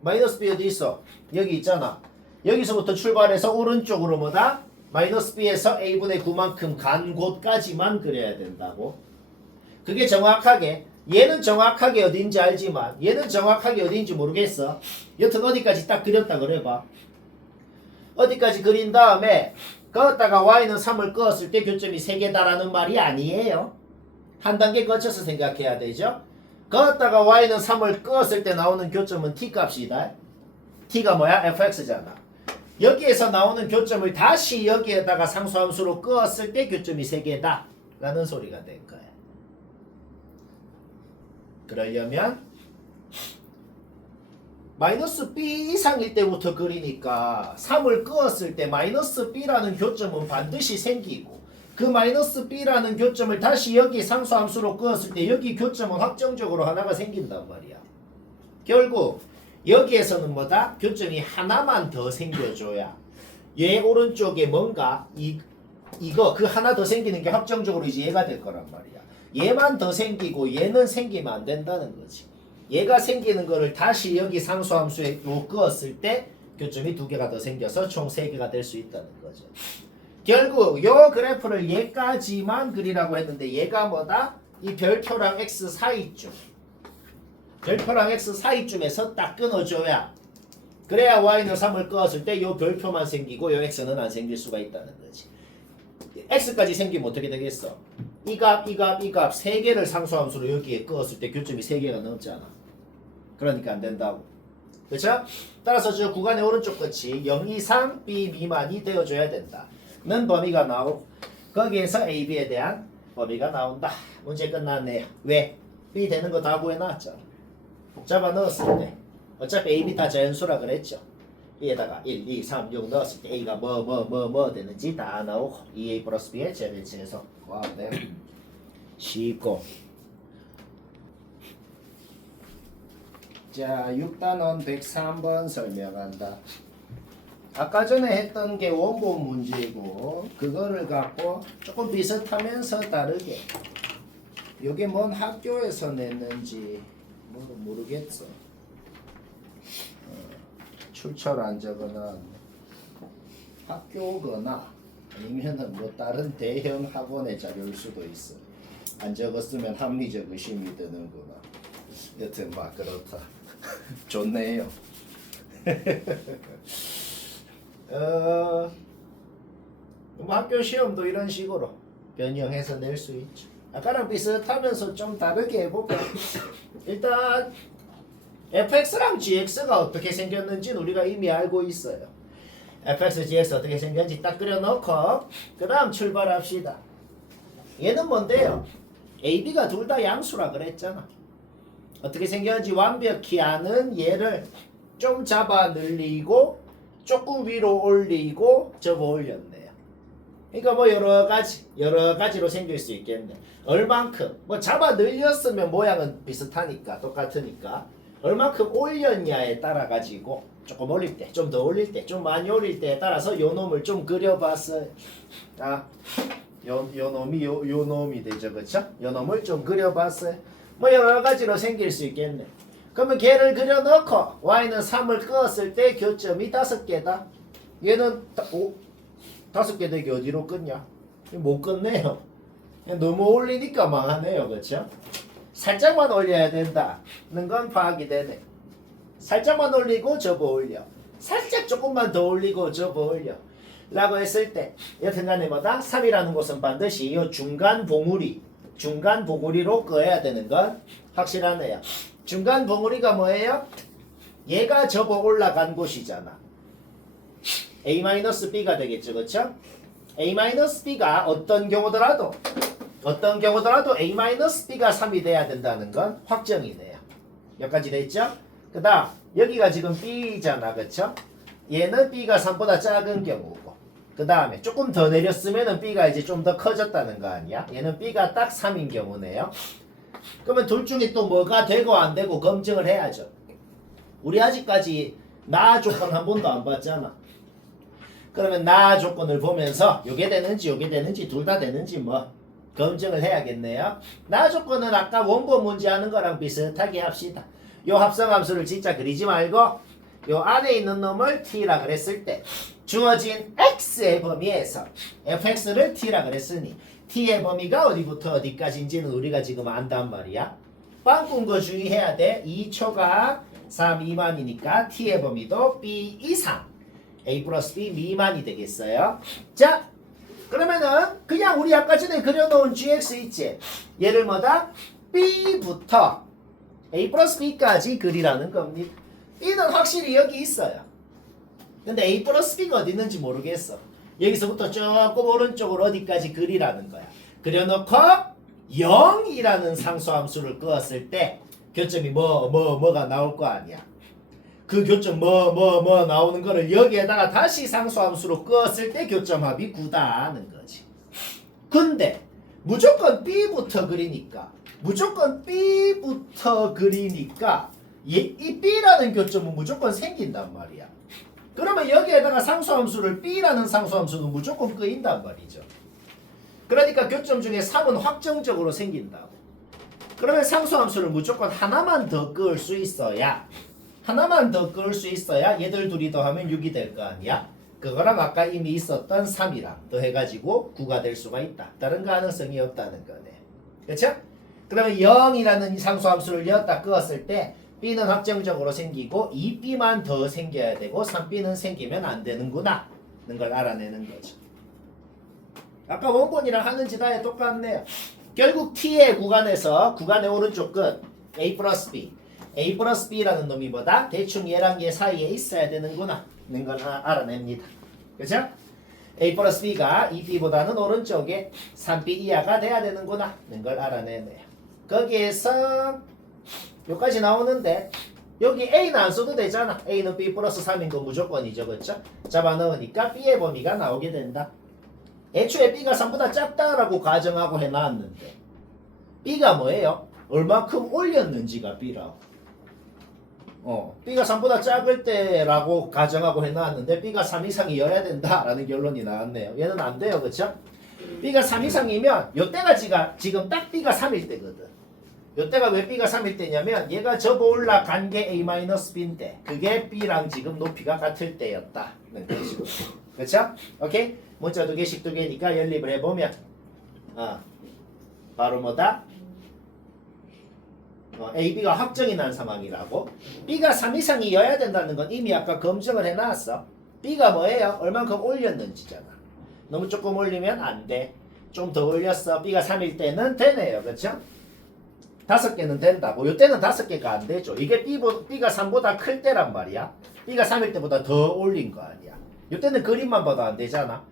마이너스 b 어디 있어? 여기 있잖아. 여기서부터 출발해서 오른쪽으로 뭐다? 마이너스 b에서 a분의 9만큼 간 곳까지만 그려야 된다고. 그게 정확하게 얘는 정확하게 어딘지 알지만 얘는 정확하게 어딘지 모르겠어. 여튼 어디까지 딱 그렸다 그래봐. 어디까지 그린 다음에 거기다가 y는 3을 그었을 때 교점이 3개다라는 말이 아니에요. 한 단계 거쳐서 생각해야 되죠. 거기다가 y는 3을 그었을 때 나오는 교점은 t 값이다. t가 뭐야? fx잖아. 여기에서 나오는 교점을 다시 여기에다가 상수함수로 그었을 때 교점이 3개다 라는 소리가 된 거야. 그러려면 마이너스 b 이상일 때부터 그리니까 3을 그었을 때 마이너스 b라는 교점은 반드시 생기고 그 마이너스 b라는 교점을 다시 여기 상수함수로 그었을 때 여기 교점은 확정적으로 하나가 생긴단 말이야. 결국 여기에서는 뭐다? 교점이 하나만 더 생겨줘야 얘 오른쪽에 뭔가 이거 그 하나 더 생기는 게 확정적으로 이제 얘가 될 거란 말이야. 얘만 더 생기고 얘는 생기면 안 된다는 거지. 얘가 생기는 거를 다시 여기 상수함수에 그었을 때 교점이 2개가 더 생겨서 총 3개가 될 수 있다는 거죠. 결국 요 그래프를 얘까지만 그리라고 했는데 얘가 뭐다? 이 별표랑 x 사이쯤. 별표랑 x 사이쯤에서 딱 끊어줘야 그래야 y는 3을 그었을 때 요 별표만 생기고 요 x는 안 생길 수가 있다는 거지. x까지 생기면 어떻게 되겠어? 이 값 3개를 상수함수로 여기에 그었을 때 교점이 3개가 넘잖아. 그러니까 안 된다고. 그렇죠? 따라서 저 구간의 오른쪽 끝이 0 이상 b 미만이 되어줘야 된다. 는 범위가 나오고 거기에서 a, b에 대한 범위가 나온다. 문제 끝났네요. 왜? b 되는 거 다 구해놨죠. 잡아 넣었을 때 어차피 a, b 다 자연수라 그랬죠. b에다가 1, 2, 3, 6 넣었을 때 a가 뭐 되는지 다 나오고 2a 플러스 b의 제대칭에서 와, 네. 쉽고. 자, 6단원 103번 설명한다. 아까 전에 했던 게 원본 문제고 그거를 갖고 조금 비슷하면서 다르게 요게 뭔 학교에서 냈는지 모르겠어. 출처를 안 적어놨네. 학교거나 아니면은 뭐 다른 대형 학원의 자료일 수도 있어. 안 적었으면 합리적 의심이 드는구나. 여튼 막 그렇다. 좋네요. 뭐 학교 시험도 이런 식으로 변형해서 낼 수 있죠. 아까랑 비슷하면서 좀 다르게 해볼까. 일단 fx랑 gx가 어떻게 생겼는지는 우리가 이미 알고 있어요. fx, gx 어떻게 생겼는지 딱 그려놓고 그 다음 출발합시다. 얘는 뭔데요? a, b가 둘 다 양수라 그랬잖아. 어떻게 생겼는지 완벽히 아는 얘를 좀 잡아 늘리고 조금 위로 올리고 접어 올렸네요. 그러니까 뭐 여러 가지로 생길 수 있겠네. 얼만큼 뭐 잡아 늘렸으면 모양은 비슷하니까 똑같으니까 얼만큼 올렸냐에 따라 가지고 조금 올릴 때, 좀 더 올릴 때, 좀 많이 올릴 때에 따라서 요 놈을 좀 그려봤어요. 요 놈이 되죠, 그렇죠? 요 놈을 좀 그려봤어요. 뭐 여러 가지로 생길 수 있겠네. 그러면 걔를 그려놓고 y는 3을 끄었을 때 교점이 5개다. 얘는 5개 되기 어디로 끊냐? 못 끊네요. 너무 올리니까 망하네요, 그렇죠? 살짝만 올려야 된다는 건 파악이 되네. 살짝만 올리고 접어 올려. 살짝 조금만 더 올리고 접어 올려. 라고 했을 때 여튼간에 뭐다? 3이라는 곳은 반드시 이 중간 봉우리로 그어야 되는 건 확실하네요. 중간 봉우리가 뭐예요? 얘가 접어 올라간 곳이잖아. a-b가 되겠죠, 그렇죠? a-b가 어떤 경우더라도 a-b가 3이 돼야 된다는 건 확정이네요. 여기까지 됐죠? 그 다음 여기가 지금 b잖아, 그쵸? 얘는 b가 3보다 작은 경우고 그 다음에 조금 더 내렸으면 b가 이제 좀 더 커졌다는 거 아니야? 얘는 b가 딱 3인 경우네요. 그러면 둘 중에 또 뭐가 되고 안 되고 검증을 해야죠. 우리 아직까지 나 조건 한 번도 안 봤잖아. 그러면 나 조건을 보면서 요게 되는지 둘 다 되는지 뭐 검증을 해야겠네요. 나 조건은 아까 원본 문제 하는 거랑 비슷하게 합시다. 요 합성함수를 진짜 그리지 말고 요 안에 있는 놈을 t라 그랬을 때 주어진 x의 범위에서 fx를 t라 그랬으니 t의 범위가 어디부터 어디까지인지는 우리가 지금 안단 말이야. 빵꾼 거 주의해야 돼. 2초가 3 미만이니까 t의 범위도 b 이상 a 플러스 b 미만이 되겠어요. 자, 그러면은 그냥 우리 아까 전에 그려놓은 gx 있지? 얘를 뭐다? b부터 a 플러스 b까지 그리라는 겁니다. b는 확실히 여기 있어요. 근데 a 플러스 b가 어디 있는지 모르겠어. 여기서부터 조금 오른쪽으로 어디까지 그리라는 거야. 그려놓고 0이라는 상수함수를 그었을 때 교점이 뭐가 나올 거 아니야. 그 교점 나오는 거를 여기에다가 다시 상수함수로 그었을 때 교점합이 9다는 거지. 근데 무조건 b부터 그리니까 이 b라는 교점은 무조건 생긴단 말이야. 그러면 여기에다가 상수함수를 b라는 상수함수는 무조건 끄인단 말이죠. 그러니까 교점 중에 3은 확정적으로 생긴다고. 그러면 상수함수를 무조건 하나만 더 끄을 수 있어야 얘들 둘이 더하면 6이 될 거 아니야. 그거랑 아까 이미 있었던 3이랑 더해가지고 9가 될 수가 있다. 다른 가능성이 없다는 거네. 그렇죠? 그러면 0이라는 상수함수를 여기다 끄었을 때 b는 확정적으로 생기고 2b만 더 생겨야 되고 3b는 생기면 안 되는구나 는 걸 알아내는 거죠. 아까 원본이랑 하는 지다에 똑같네요. 결국 t의 구간의 오른쪽 끝 a 플러스 b라는 놈이 뭐다? 대충 얘랑 얘 사이에 있어야 되는구나 는 걸 알아냅니다. 그죠? a 플러스 b가 2b보다는 오른쪽에 3b 이하가 돼야 되는구나 는 걸 알아내네요. 거기에서 여기까지 나오는데 여기 a는 안 써도 되잖아. a는 b 플러스 3인 거 무조건이죠. 그렇죠? 잡아 넣으니까 b의 범위가 나오게 된다. 애초에 b가 3보다 작다라고 가정하고 해놨는데 b가 뭐예요? 얼마큼 올렸는지가 b라고. b가 3보다 작을 때라고 가정하고 해놨는데 b가 3 이상이어야 된다라는 결론이 나왔네요. 얘는 안 돼요. 그렇죠? b가 3 이상이면 요때가 지금 딱 b가 3일 때거든. 요때가 왜 B가 3일 때냐면 얘가 접어 올라간 게 A-B인데 그게 B랑 지금 높이가 같을 때였다는 뜻이고. 그쵸? 오케이? 문자 두 개씩 두 개니까 연립을 해보면 바로 뭐다? AB가 확정이 난 상황이라고. B가 3 이상이어야 된다는 건 이미 아까 검증을 해놨어. B가 뭐예요? 얼만큼 올렸는지잖아. 너무 조금 올리면 안 돼. 좀 더 올렸어. B가 3일 때는 되네요. 그쵸? 5개는 된다고. 요때는 5개가 안 되죠. 이게 B가 3보다 클 때란 말이야. B가 3일 때보다 더 올린 거 아니야. 요때는 그림만 봐도 안 되잖아.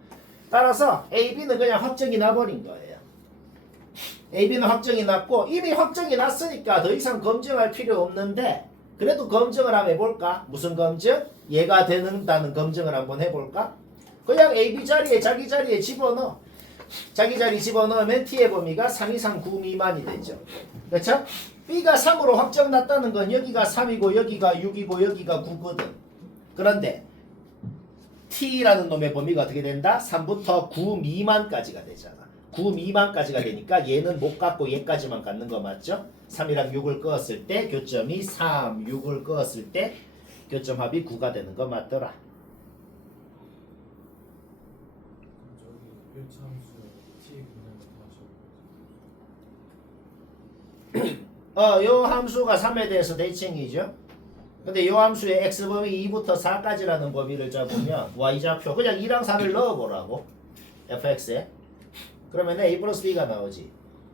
따라서 AB는 그냥 확정이 나버린 거예요. AB는 확정이 났고 이미 확정이 났으니까 더 이상 검증할 필요 없는데 그래도 검증을 한번 해볼까? 무슨 검증? 얘가 되는다는 검증을 한번 해볼까? 그냥 AB 자리에 자기 자리에 집어넣어. 자기 자리 집어넣으면 T의 범위가 3 이상 9 미만이 되죠. 그렇죠? B가 3으로 확정 났다는 건 여기가 3이고 여기가 6이고 여기가 9거든. 그런데 T라는 놈의 범위가 어떻게 된다? 3부터 9 미만까지가 되잖아. 9 미만까지가 되니까 얘는 못 갖고 얘까지만 갖는 거 맞죠? 3이랑 6을 끄었을 때 교점이 3, 6을 끄었을 때 교점합이 9가 되는 거 맞더라. 요 함수가 3에 대해서 대칭이죠. 근데 요 함수의 x범위 2부터 4까지라는 범위를 잡으면 y좌표 그냥 2랑 4를 넣어보라고 fx에. 그러면 a 플러스 b가 나오지.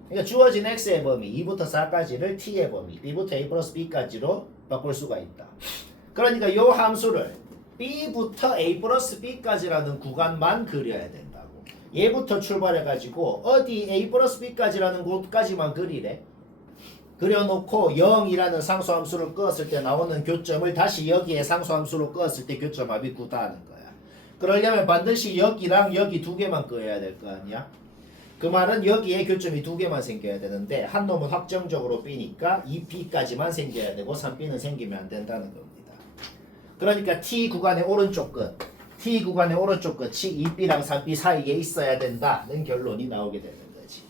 그러니까 주어진 x의 범위 2부터 4까지를 t의 범위 b부터 a 플러스 b까지로 바꿀 수가 있다. 그러니까 요 함수를 b부터 a 플러스 b까지라는 구간만 그려야 된다고. 얘부터 출발해가지고 어디 a 플러스 b까지라는 곳까지만 그리래. 그려놓고 0이라는 상수함수를 끄었을 때 나오는 교점을 다시 여기에 상수함수로 끄었을 때 교점합이 9다 하는 거야. 그러려면 반드시 여기랑 여기 두 개만 끄어야 될 거 아니야. 그 말은 여기에 교점이 두 개만 생겨야 되는데 한 놈은 확정적으로 B니까 2B까지만 생겨야 되고 3B는 생기면 안 된다는 겁니다. 그러니까 T 구간의 오른쪽 끝 T 구간의 오른쪽 끝이 2B랑 3B 사이에 있어야 된다는 결론이 나오게 되는 거지.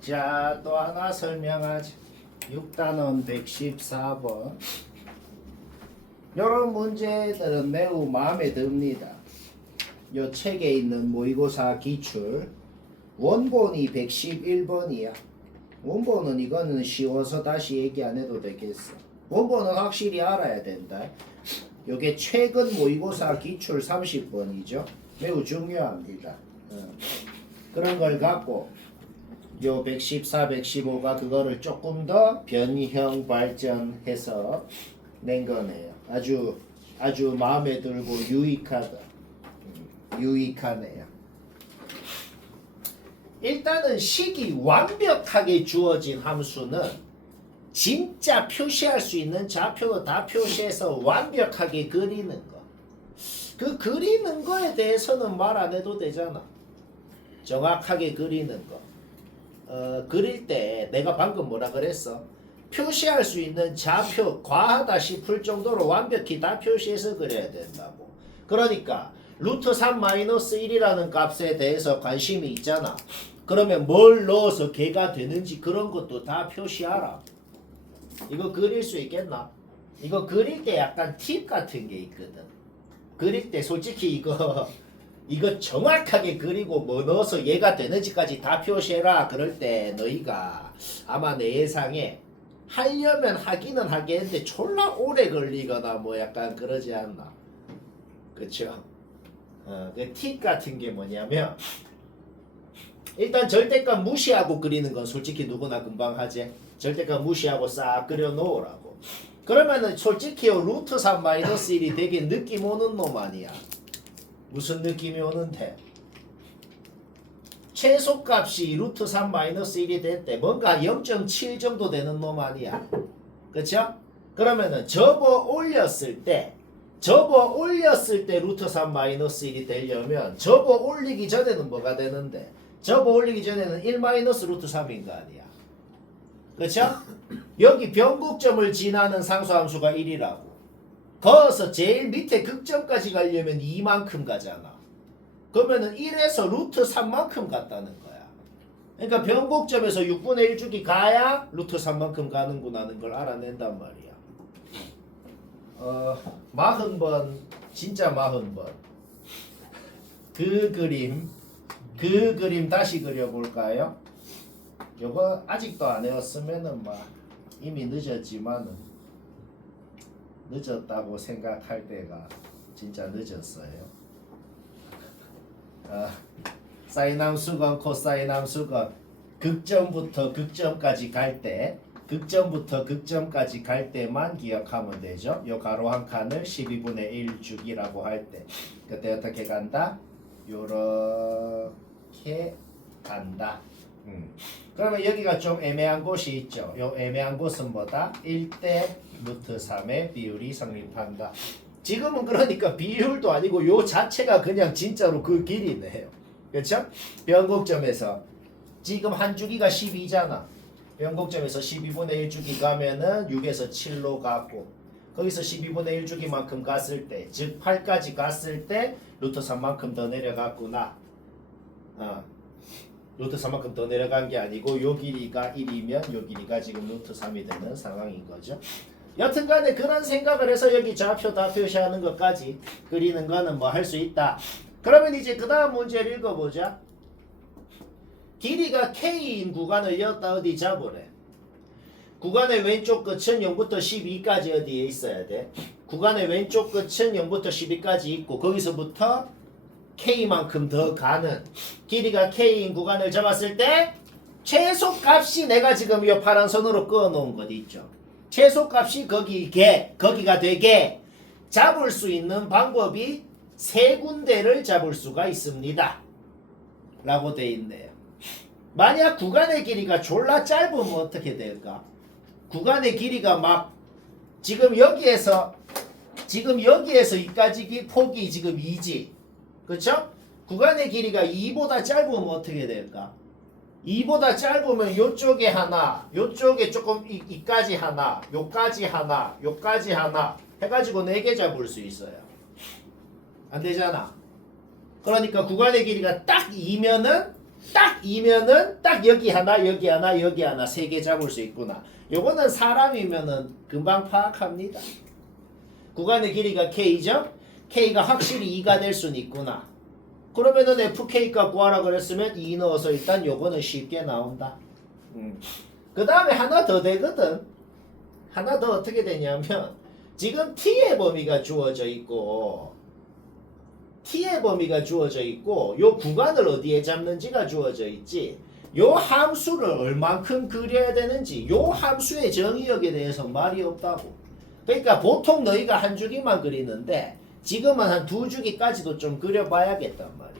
자, 또 하나 설명하자. 6단원 114번. 이런 문제들은 매우 마음에 듭니다. 요 책에 있는 모의고사 기출 원본이 111번이야. 원본은 이거는 쉬워서 다시 얘기 안 해도 되겠어. 원본은 확실히 알아야 된다. 요게 최근 모의고사 기출 30번이죠. 매우 중요합니다. 그런 걸 갖고 요 114, 115가 그거를 조금 더 변형 발전해서 낸 거네요. 아주 마음에 들고 유익하다. 유익하네요. 일단은 식이 완벽하게 주어진 함수는 진짜 표시할 수 있는 좌표도 다 표시해서 완벽하게 그리는 거. 그 그리는 거에 대해서는 말 안 해도 되잖아. 정확하게 그리는 거. 그릴 때 내가 방금 뭐라 그랬어? 표시할 수 있는 좌표 과하다 싶을 정도로 완벽히 다 표시해서 그려야 된다고. 그러니까 루트 3-1이라는 값에 대해서 관심이 있잖아. 그러면 뭘 넣어서 걔가 되는지 그런 것도 다 표시하라. 이거 그릴 수 있겠나? 이거 그릴 때 약간 팁 같은 게 있거든. 그릴 때 솔직히 이거 정확하게 그리고 뭐 넣어서 얘가 되는지까지 다 표시해라. 그럴 때 너희가 아마 내 예상에 하려면 하기는 하겠는데 졸라 오래 걸리거나 뭐 약간 그러지 않나. 그쵸? 그 팁 같은 게 뭐냐면 일단 절대값 무시하고 그리는 건 솔직히 누구나 금방 하지. 절대값 무시하고 싹 그려 놓으라고. 그러면은 솔직히 루트 3-1이 되게 느낌 오는 놈 아니야. 무슨 느낌이 오는데? 최소값이 루트 3-1이 될 때 뭔가 0.7 정도 되는 놈 아니야. 그쵸? 그러면은 접어 올렸을 때 루트 3-1이 되려면 접어 올리기 전에는 뭐가 되는데? 접어 올리기 전에는 1 루트 3인 거 아니야. 그쵸? 여기 변곡점을 지나는 상수함수가 1이라고. 거기서 제일 밑에 극점까지 가려면 2만큼 가잖아. 그러면은 1에서 루트 3만큼 갔다는 거야. 그러니까 변곡점에서 6분의 1주기 가야 루트 3만큼 가는구나 하는 걸 알아낸단 말이야. 40번 진짜 40번 그 그림 다시 그려볼까요? 요거 아직도 안 외웠으면은 막 이미 늦었지만은 늦었다고 생각할 때가 진짜 늦었어요. 사인 함수건 코사인 함수건 극점부터 극점까지 갈 때 극점부터 극점까지 갈 때만 기억하면 되죠. 요 가로 한 칸을 12분의 1 주기라고 할 때 그때 어떻게 간다? 요렇게 간다. 그러면 여기가 좀 애매한 곳이 있죠. 요 애매한 곳은 뭐다? 1대 루트 3의 비율이 성립한다. 지금은 그러니까 비율도 아니고 요 자체가 그냥 진짜로 그 길이네요. 그렇죠? 변곡점에서 지금 한 주기가 12잖아. 변곡점에서 12분의 1 주기 가면은 6에서 7로 가고 거기서 12분의 1 주기만큼 갔을 때, 즉 8까지 갔을 때 루트 3만큼 더 내려갔구나. 루트 3만큼 더 내려간 게 아니고 요 길이가 1이면 요 길이가 지금 루트 3이 되는 상황인 거죠. 여튼간에 그런 생각을 해서 여기 좌표 다 표시하는 것까지 그리는 거는 뭐 할 수 있다. 그러면 이제 그 다음 문제를 읽어보자. 길이가 K인 구간을 여기다 어디 잡으래. 구간의 왼쪽 끝은 0부터 12까지 어디에 있어야 돼. 구간의 왼쪽 끝은 0부터 12까지 있고 거기서부터 K만큼 더 가는 길이가 K인 구간을 잡았을 때 최소값이 내가 지금 이 파란 선으로 그어놓은 것 있죠. 최소값이 거기가 되게 잡을 수 있는 방법이 세 군데를 잡을 수가 있습니다. 라고 돼 있네요. 만약 구간의 길이가 졸라 짧으면 어떻게 될까? 구간의 길이가 막 지금 여기에서 이까지 폭이 지금 2지. 그쵸? 구간의 길이가 2보다 짧으면 어떻게 될까? 2보다 짧으면 요쪽에 하나, 요쪽에 조금 이까지 하나, 요까지 하나, 요까지 하나 해가지고 4개 잡을 수 있어요. 안 되잖아. 그러니까 구간의 길이가 딱 2면은 딱 여기 하나, 여기 하나, 여기 하나 3개 잡을 수 있구나. 요거는 사람이면은 금방 파악합니다. 구간의 길이가 K죠? K가 확실히 2가 될 수는 있구나. 그러면은 FK값 구하라 그랬으면 2 넣어서 일단 요거는 쉽게 나온다. 그 다음에 하나 더 되거든. 하나 더 어떻게 되냐면 지금 T의 범위가 주어져 있고 요 구간을 어디에 잡는지가 주어져 있지. 요 함수를 얼만큼 그려야 되는지 요 함수의 정의역에 대해서 말이 없다고. 그러니까 보통 너희가 한 주기만 그리는데 지금은 한 2주기까지도 좀 그려봐야겠단 말이야.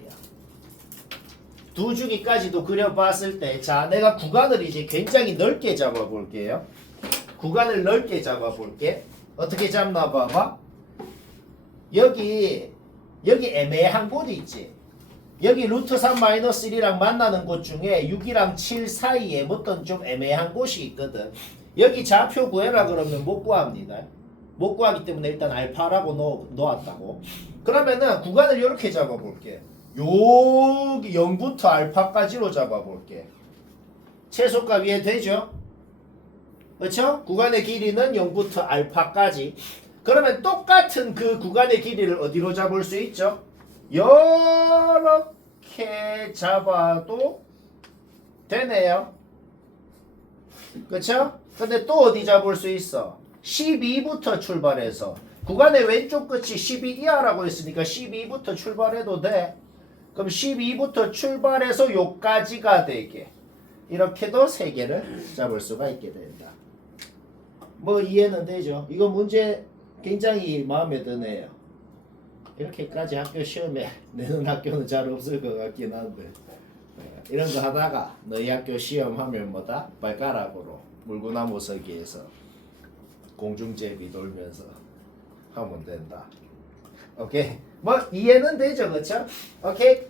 2주기까지도 그려봤을 때 자 내가 구간을 이제 굉장히 넓게 잡아볼게요. 구간을 넓게 잡아볼게. 어떻게 잡나 봐봐. 여기 애매한 곳이 있지. 여기 루트 3 마이너스 1이랑 만나는 곳 중에 6이랑 7 사이에 어떤 좀 애매한 곳이 있거든. 여기 좌표 구해라 그러면 못 구합니다. 못 구하기 때문에 일단 알파라고 놓았다고. 그러면은 구간을 이렇게 잡아볼게. 여기 0부터 알파까지로 잡아볼게. 최소값 이해되죠? 그렇죠? 구간의 길이는 0부터 알파까지. 그러면 똑같은 그 구간의 길이를 어디로 잡을 수 있죠? 이렇게 잡아도 되네요. 그렇죠? 근데 또 어디 잡을 수 있어? 12부터 출발해서 구간의 왼쪽 끝이 12 이하라고 했으니까 12부터 출발해도 돼. 그럼 12부터 출발해서 요까지가 되게 이렇게도 3개를 잡을 수가 있게 된다. 뭐 이해는 되죠? 이거 문제 굉장히 마음에 드네요. 이렇게까지 학교 시험에 내는 학교는 잘 없을 것 같긴 한데 이런 거 하다가 너희 학교 시험 하면 뭐다? 발가락으로 물구나무 서기에서 공중제비 돌면서 하면 된다. 오케이? 뭐 이해는 되죠, 그렇죠? 오케이?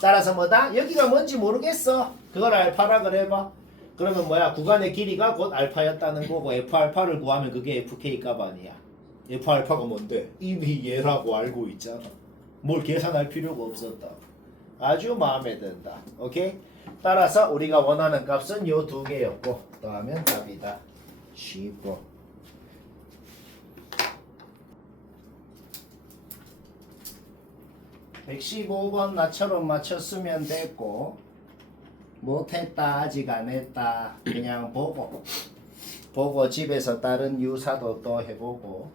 따라서 뭐다? 여기가 뭔지 모르겠어. 그걸 알파라 그래봐. 그러면 뭐야? 구간의 길이가 곧 알파였다는 거고 F알파를 구하면 그게 FK 값 아니야. F알파가 뭔데? 이미 얘라고 알고 있잖아. 뭘 계산할 필요가 없었다. 아주 마음에 든다. 오케이? 따라서 우리가 원하는 값은 요 두 개였고 더하면 답이다. 쉽고 115번 나처럼 맞췄으면 됐고 못했다 아직 안 했다 그냥 보고 집에서 다른 유사도 또 해보고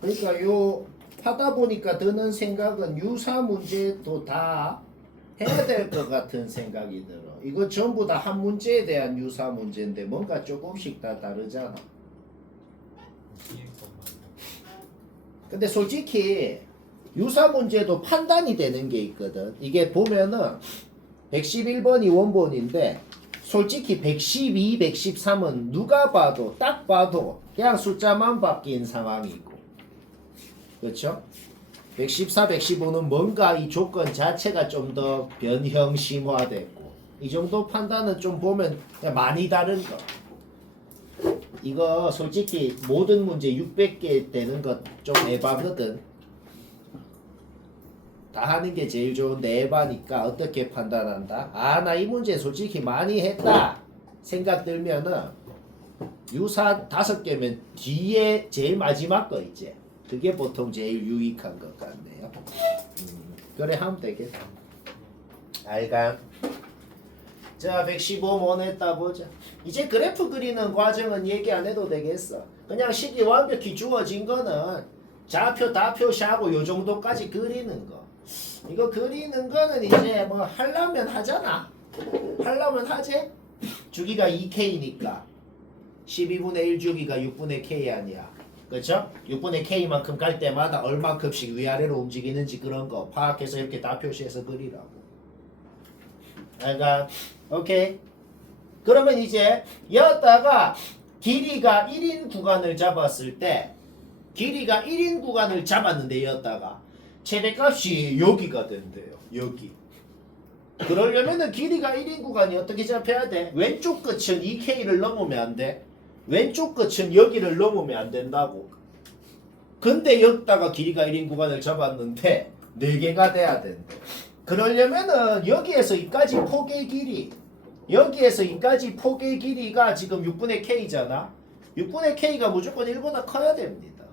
그러니까 요 하다 보니까 드는 생각은 유사 문제도 다 해야 될 것 같은 생각이 들어. 이거 전부 다 한 문제에 대한 유사 문제인데 뭔가 조금씩 다 다르잖아. 근데 솔직히 유사 문제도 판단이 되는 게 있거든. 이게 보면은 111번이 원본인데 솔직히 112, 113은 누가 봐도 딱 봐도 그냥 숫자만 바뀐 상황이고 그렇죠? 114, 115는 뭔가 이 조건 자체가 좀 더 변형심화됐고 이 정도 판단은 좀 보면 그냥 많이 다른 거. 이거 솔직히 모든 문제 600개 되는 것 좀 에바거든. 다 하는 게 제일 좋은데 에바니까 어떻게 판단한다? 아, 나 이 문제 솔직히 많이 했다 생각 들면은 유사 5개면 뒤에 제일 마지막 거 있지. 그게 보통 제일 유익한 것 같네요. 그래 하면 되겠다. 알감. 자, 115 원했다 보자. 이제 그래프 그리는 과정은 얘기 안 해도 되겠어. 그냥 식이 완벽히 주어진 거는 좌표, 다표시하고 요 정도까지 그리는 거. 이거 그리는 거는 이제 뭐 하려면 하잖아. 하려면 하지? 주기가 2K니까 12분의 1 주기가 6분의 K 아니야. 그렇죠? 6분의 K만큼 갈 때마다 얼마큼씩 위아래로 움직이는지 그런 거 파악해서 이렇게 다 표시해서 그리라고. 그러니까 오케이. 그러면 이제 여기다가 길이가 1인 구간을 잡았을 때 길이가 1인 구간을 잡았는데 여기다가 최대값이 여기가 된대요. 여기. 그러려면은 길이가 1인 구간이 어떻게 잡혀야 돼? 왼쪽 끝은 2K를 넘으면 안 돼. 왼쪽 끝은 여기를 넘으면 안 된다고. 근데 여기다가 길이가 1인 구간을 잡았는데 4개가 돼야 된대. 그러려면은 여기에서 이까지 폭의 길이 여기에서 이까지 폭의 길이가 지금 6분의 K잖아. 6분의 K가 무조건 1보다 커야 됩니다.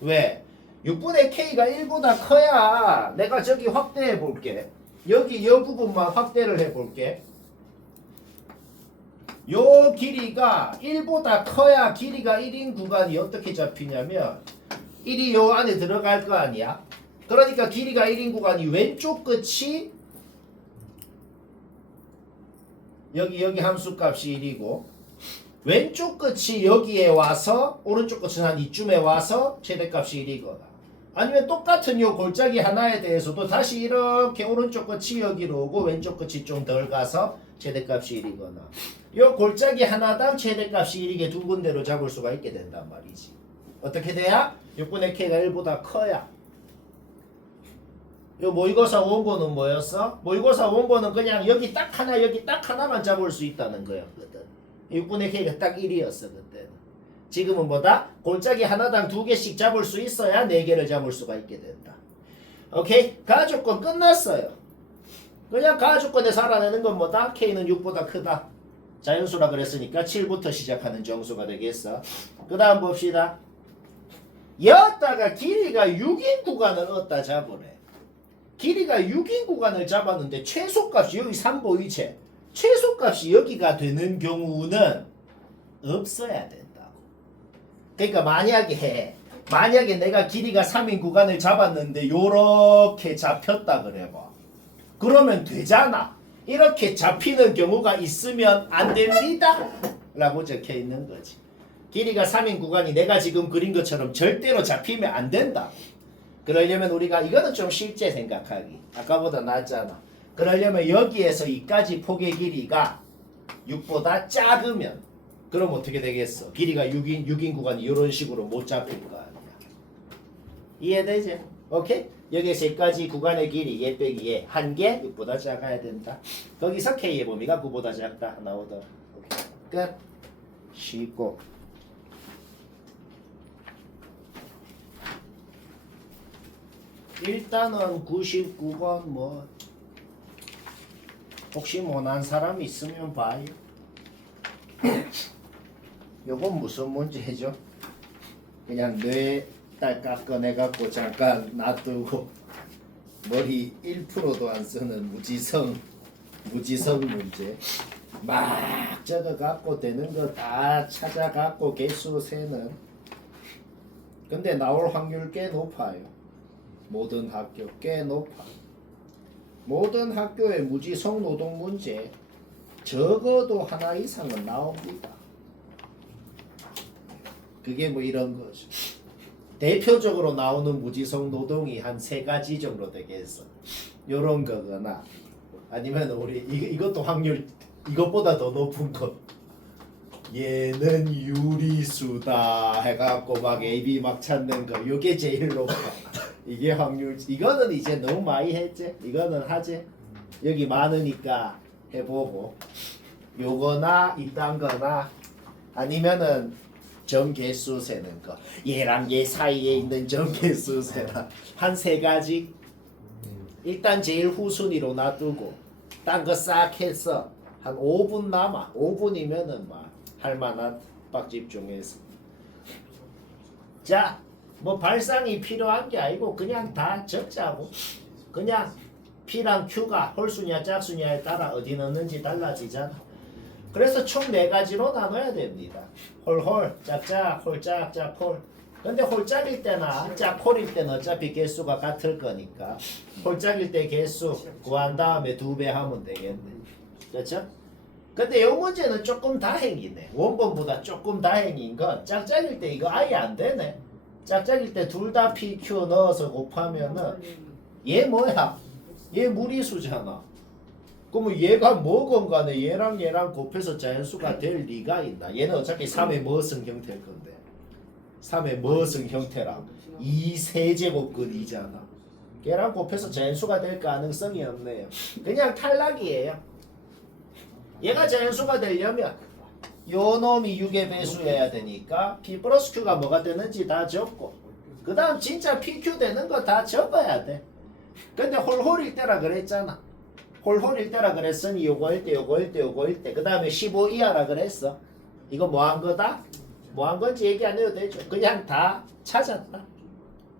왜? 6분의 K가 1보다 커야 내가 저기 확대해 볼게. 여기 이 부분만 확대를 해 볼게. 요 길이가 1보다 커야 길이가 1인 구간이 어떻게 잡히냐면 1이 요 안에 들어갈 거 아니야. 그러니까 길이가 1인 구간이 왼쪽 끝이 여기 함수값이 1이고 왼쪽 끝이 여기에 와서 오른쪽 끝은 한 이쯤에 와서 최대값이 1이거나 아니면 똑같은 요 골짜기 하나에 대해서도 다시 이렇게 오른쪽 끝이 여기로 오고 왼쪽 끝이 좀 덜 가서 최대값이 1이거나 요 골짜기 하나당 최대값이 1이게 두 군데로 잡을 수가 있게 된단 말이지. 어떻게 돼야? 6분의 K가 1보다 커야. 요 모의고사 원본은 뭐였어? 모의고사 원본은 그냥 여기 딱 하나 여기 딱 하나만 잡을 수 있다는 거였거든. 6분의 K가 딱 1이었어 그때는. 지금은 뭐다? 골짜기 하나당 2개씩 잡을 수 있어야 4개를 잡을 수가 있게 된다. 오케이? 가조건 끝났어요. 그냥 가조건에서 알아내는 건 뭐다? K는 6보다 크다. 자연수라 그랬으니까 7부터 시작하는 정수가 되겠어. 그 다음 봅시다. 여기다가 길이가 6인 구간을 얻다 잡으래. 길이가 6인 구간을 잡았는데 최소값이 여기 3 보이지? 최소값이 여기가 되는 경우는 없어야 된다고. 그러니까 만약에 내가 길이가 3인 구간을 잡았는데 요렇게 잡혔다 그래봐. 그러면 되잖아. 이렇게 잡히는 경우가 있으면 안 됩니다 라고 적혀 있는 거지. 길이가 3인 구간이 내가 지금 그린 것처럼 절대로 잡히면 안 된다. 그러려면 우리가 이거는 좀 실제 생각하기 아까보다 낫잖아. 그러려면 여기에서 이까지 폭의 길이가 6보다 작으면 그럼 어떻게 되겠어? 길이가 6인 구간이 이런 식으로 못 잡힐 거 아니야. 이해되지? 오케이? 여기에서 여기까지 구간의 길이 얘 빼기 얘 한 개 6보다 작아야 된다. 거기서 K의 범위가 9보다 작다 나오더라. 오케이. 끝. 쉽고 일단은 99번 뭐 혹시 못한 사람 있으면 봐요. 요건 무슨 문제죠? 그냥 뇌딸 깎아내갖고 잠깐 놔두고 머리 1%도 안 쓰는 무지성 문제. 막 적어갖고 되는 거 다 찾아갖고 개수 세는. 근데 나올 확률 꽤 높아요. 모든 학교 꽤 높아. 모든 학교의 무지성 노동 문제 적어도 하나 이상은 나옵니다. 그게 뭐 이런 거죠. 대표적으로 나오는 무지성 노동이 한 3가지 정도 되겠어. 요런 거거나 아니면 우리 이것도 확률 이것보다 더 높은 거. 얘는 유리수다 해갖고 막 AB 막 찾는 거. 요게 제일 높아. 이게 확률. 이거는 이제 너무 많이 했지. 이거는 하지. 여기 많으니까 해보고. 요거나 이딴 거나 아니면은 정개수 세는 거. 얘랑 얘 사이에 있는 정개수 세라. 한 3가지. 일단 제일 후순위로 놔두고 딴 거 싹 했어. 한 5분 남아. 5분이면은 막 할만한 빡집 중에서. 자, 뭐 발상이 필요한 게 아니고 그냥 다 적자고. 그냥 P랑 Q가 홀수냐 짝수냐에 따라 어디 넣는지 달라지잖아. 그래서 총 4가지로 나눠야 됩니다. 홀홀, 짝짝, 홀짝짝, 홀. 근데 홀짝일 때나 짝홀일 때는 어차피 개수가 같을 거니까 홀짝일 때 개수 구한 다음에 2배 하면 되겠네. 그렇죠? 근데 이 문제는 조금 다행이네. 원본보다 조금 다행인 건 짝짝일 때 이거 아예 안 되네. 짝짝일 때 둘 다 PQ 넣어서 곱하면은 얘 뭐야? 얘 무리수잖아. 그러면 얘가 뭐건 간에 얘랑 얘랑 곱해서 자연수가 될 리가 있나? 얘는 어차피 3의 머승 형태일 건데 3의 머승 형태랑 2세제곱근이잖아. 걔랑 곱해서 자연수가 될 가능성이 없네요. 그냥 탈락이에요. 얘가 자연수가 되려면 요 놈이 6의 배수여야 되니까 P 플러스 Q가 뭐가 되는지 다 적고 그 다음 진짜 PQ 되는 거 다 적어야 돼. 근데 홀홀일 때라 그랬잖아. 홀홀일 때라 그랬으니 요거일 때 요거일 때 요거일 때 그 다음에 15 이하라 그랬어. 이거 뭐 한 거다? 뭐 한 건지 얘기 안 해도 되죠. 그냥 다 찾았다.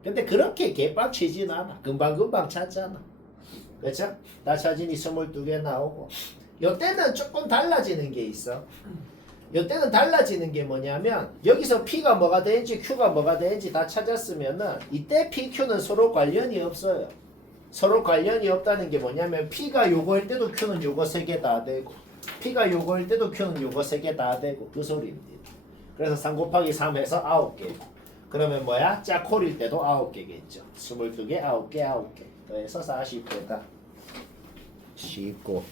근데 그렇게 개빡치진 않아. 금방금방 찾잖아. 그렇죠? 다 찾으니 22개 나오고 요때는 조금 달라지는 게 있어. 요때는 달라지는 게 뭐냐면 여기서 P가 뭐가 되는지 Q가 뭐가 되는지 다 찾았으면은 이때 PQ는 서로 관련이 없어요. 서로 관련이 없다는 게 뭐냐면 P가 요거일 때도 Q는 요거 3개 다 되고 P가 요거일 때도 Q는 요거 3개 다 되고 그 소리입니다. 그래서 3 곱하기 3 해서 9개. 그러면 뭐야? 짝홀일 때도 9개겠죠. 22개 9개 9개. 그래서 40개다. 쉽고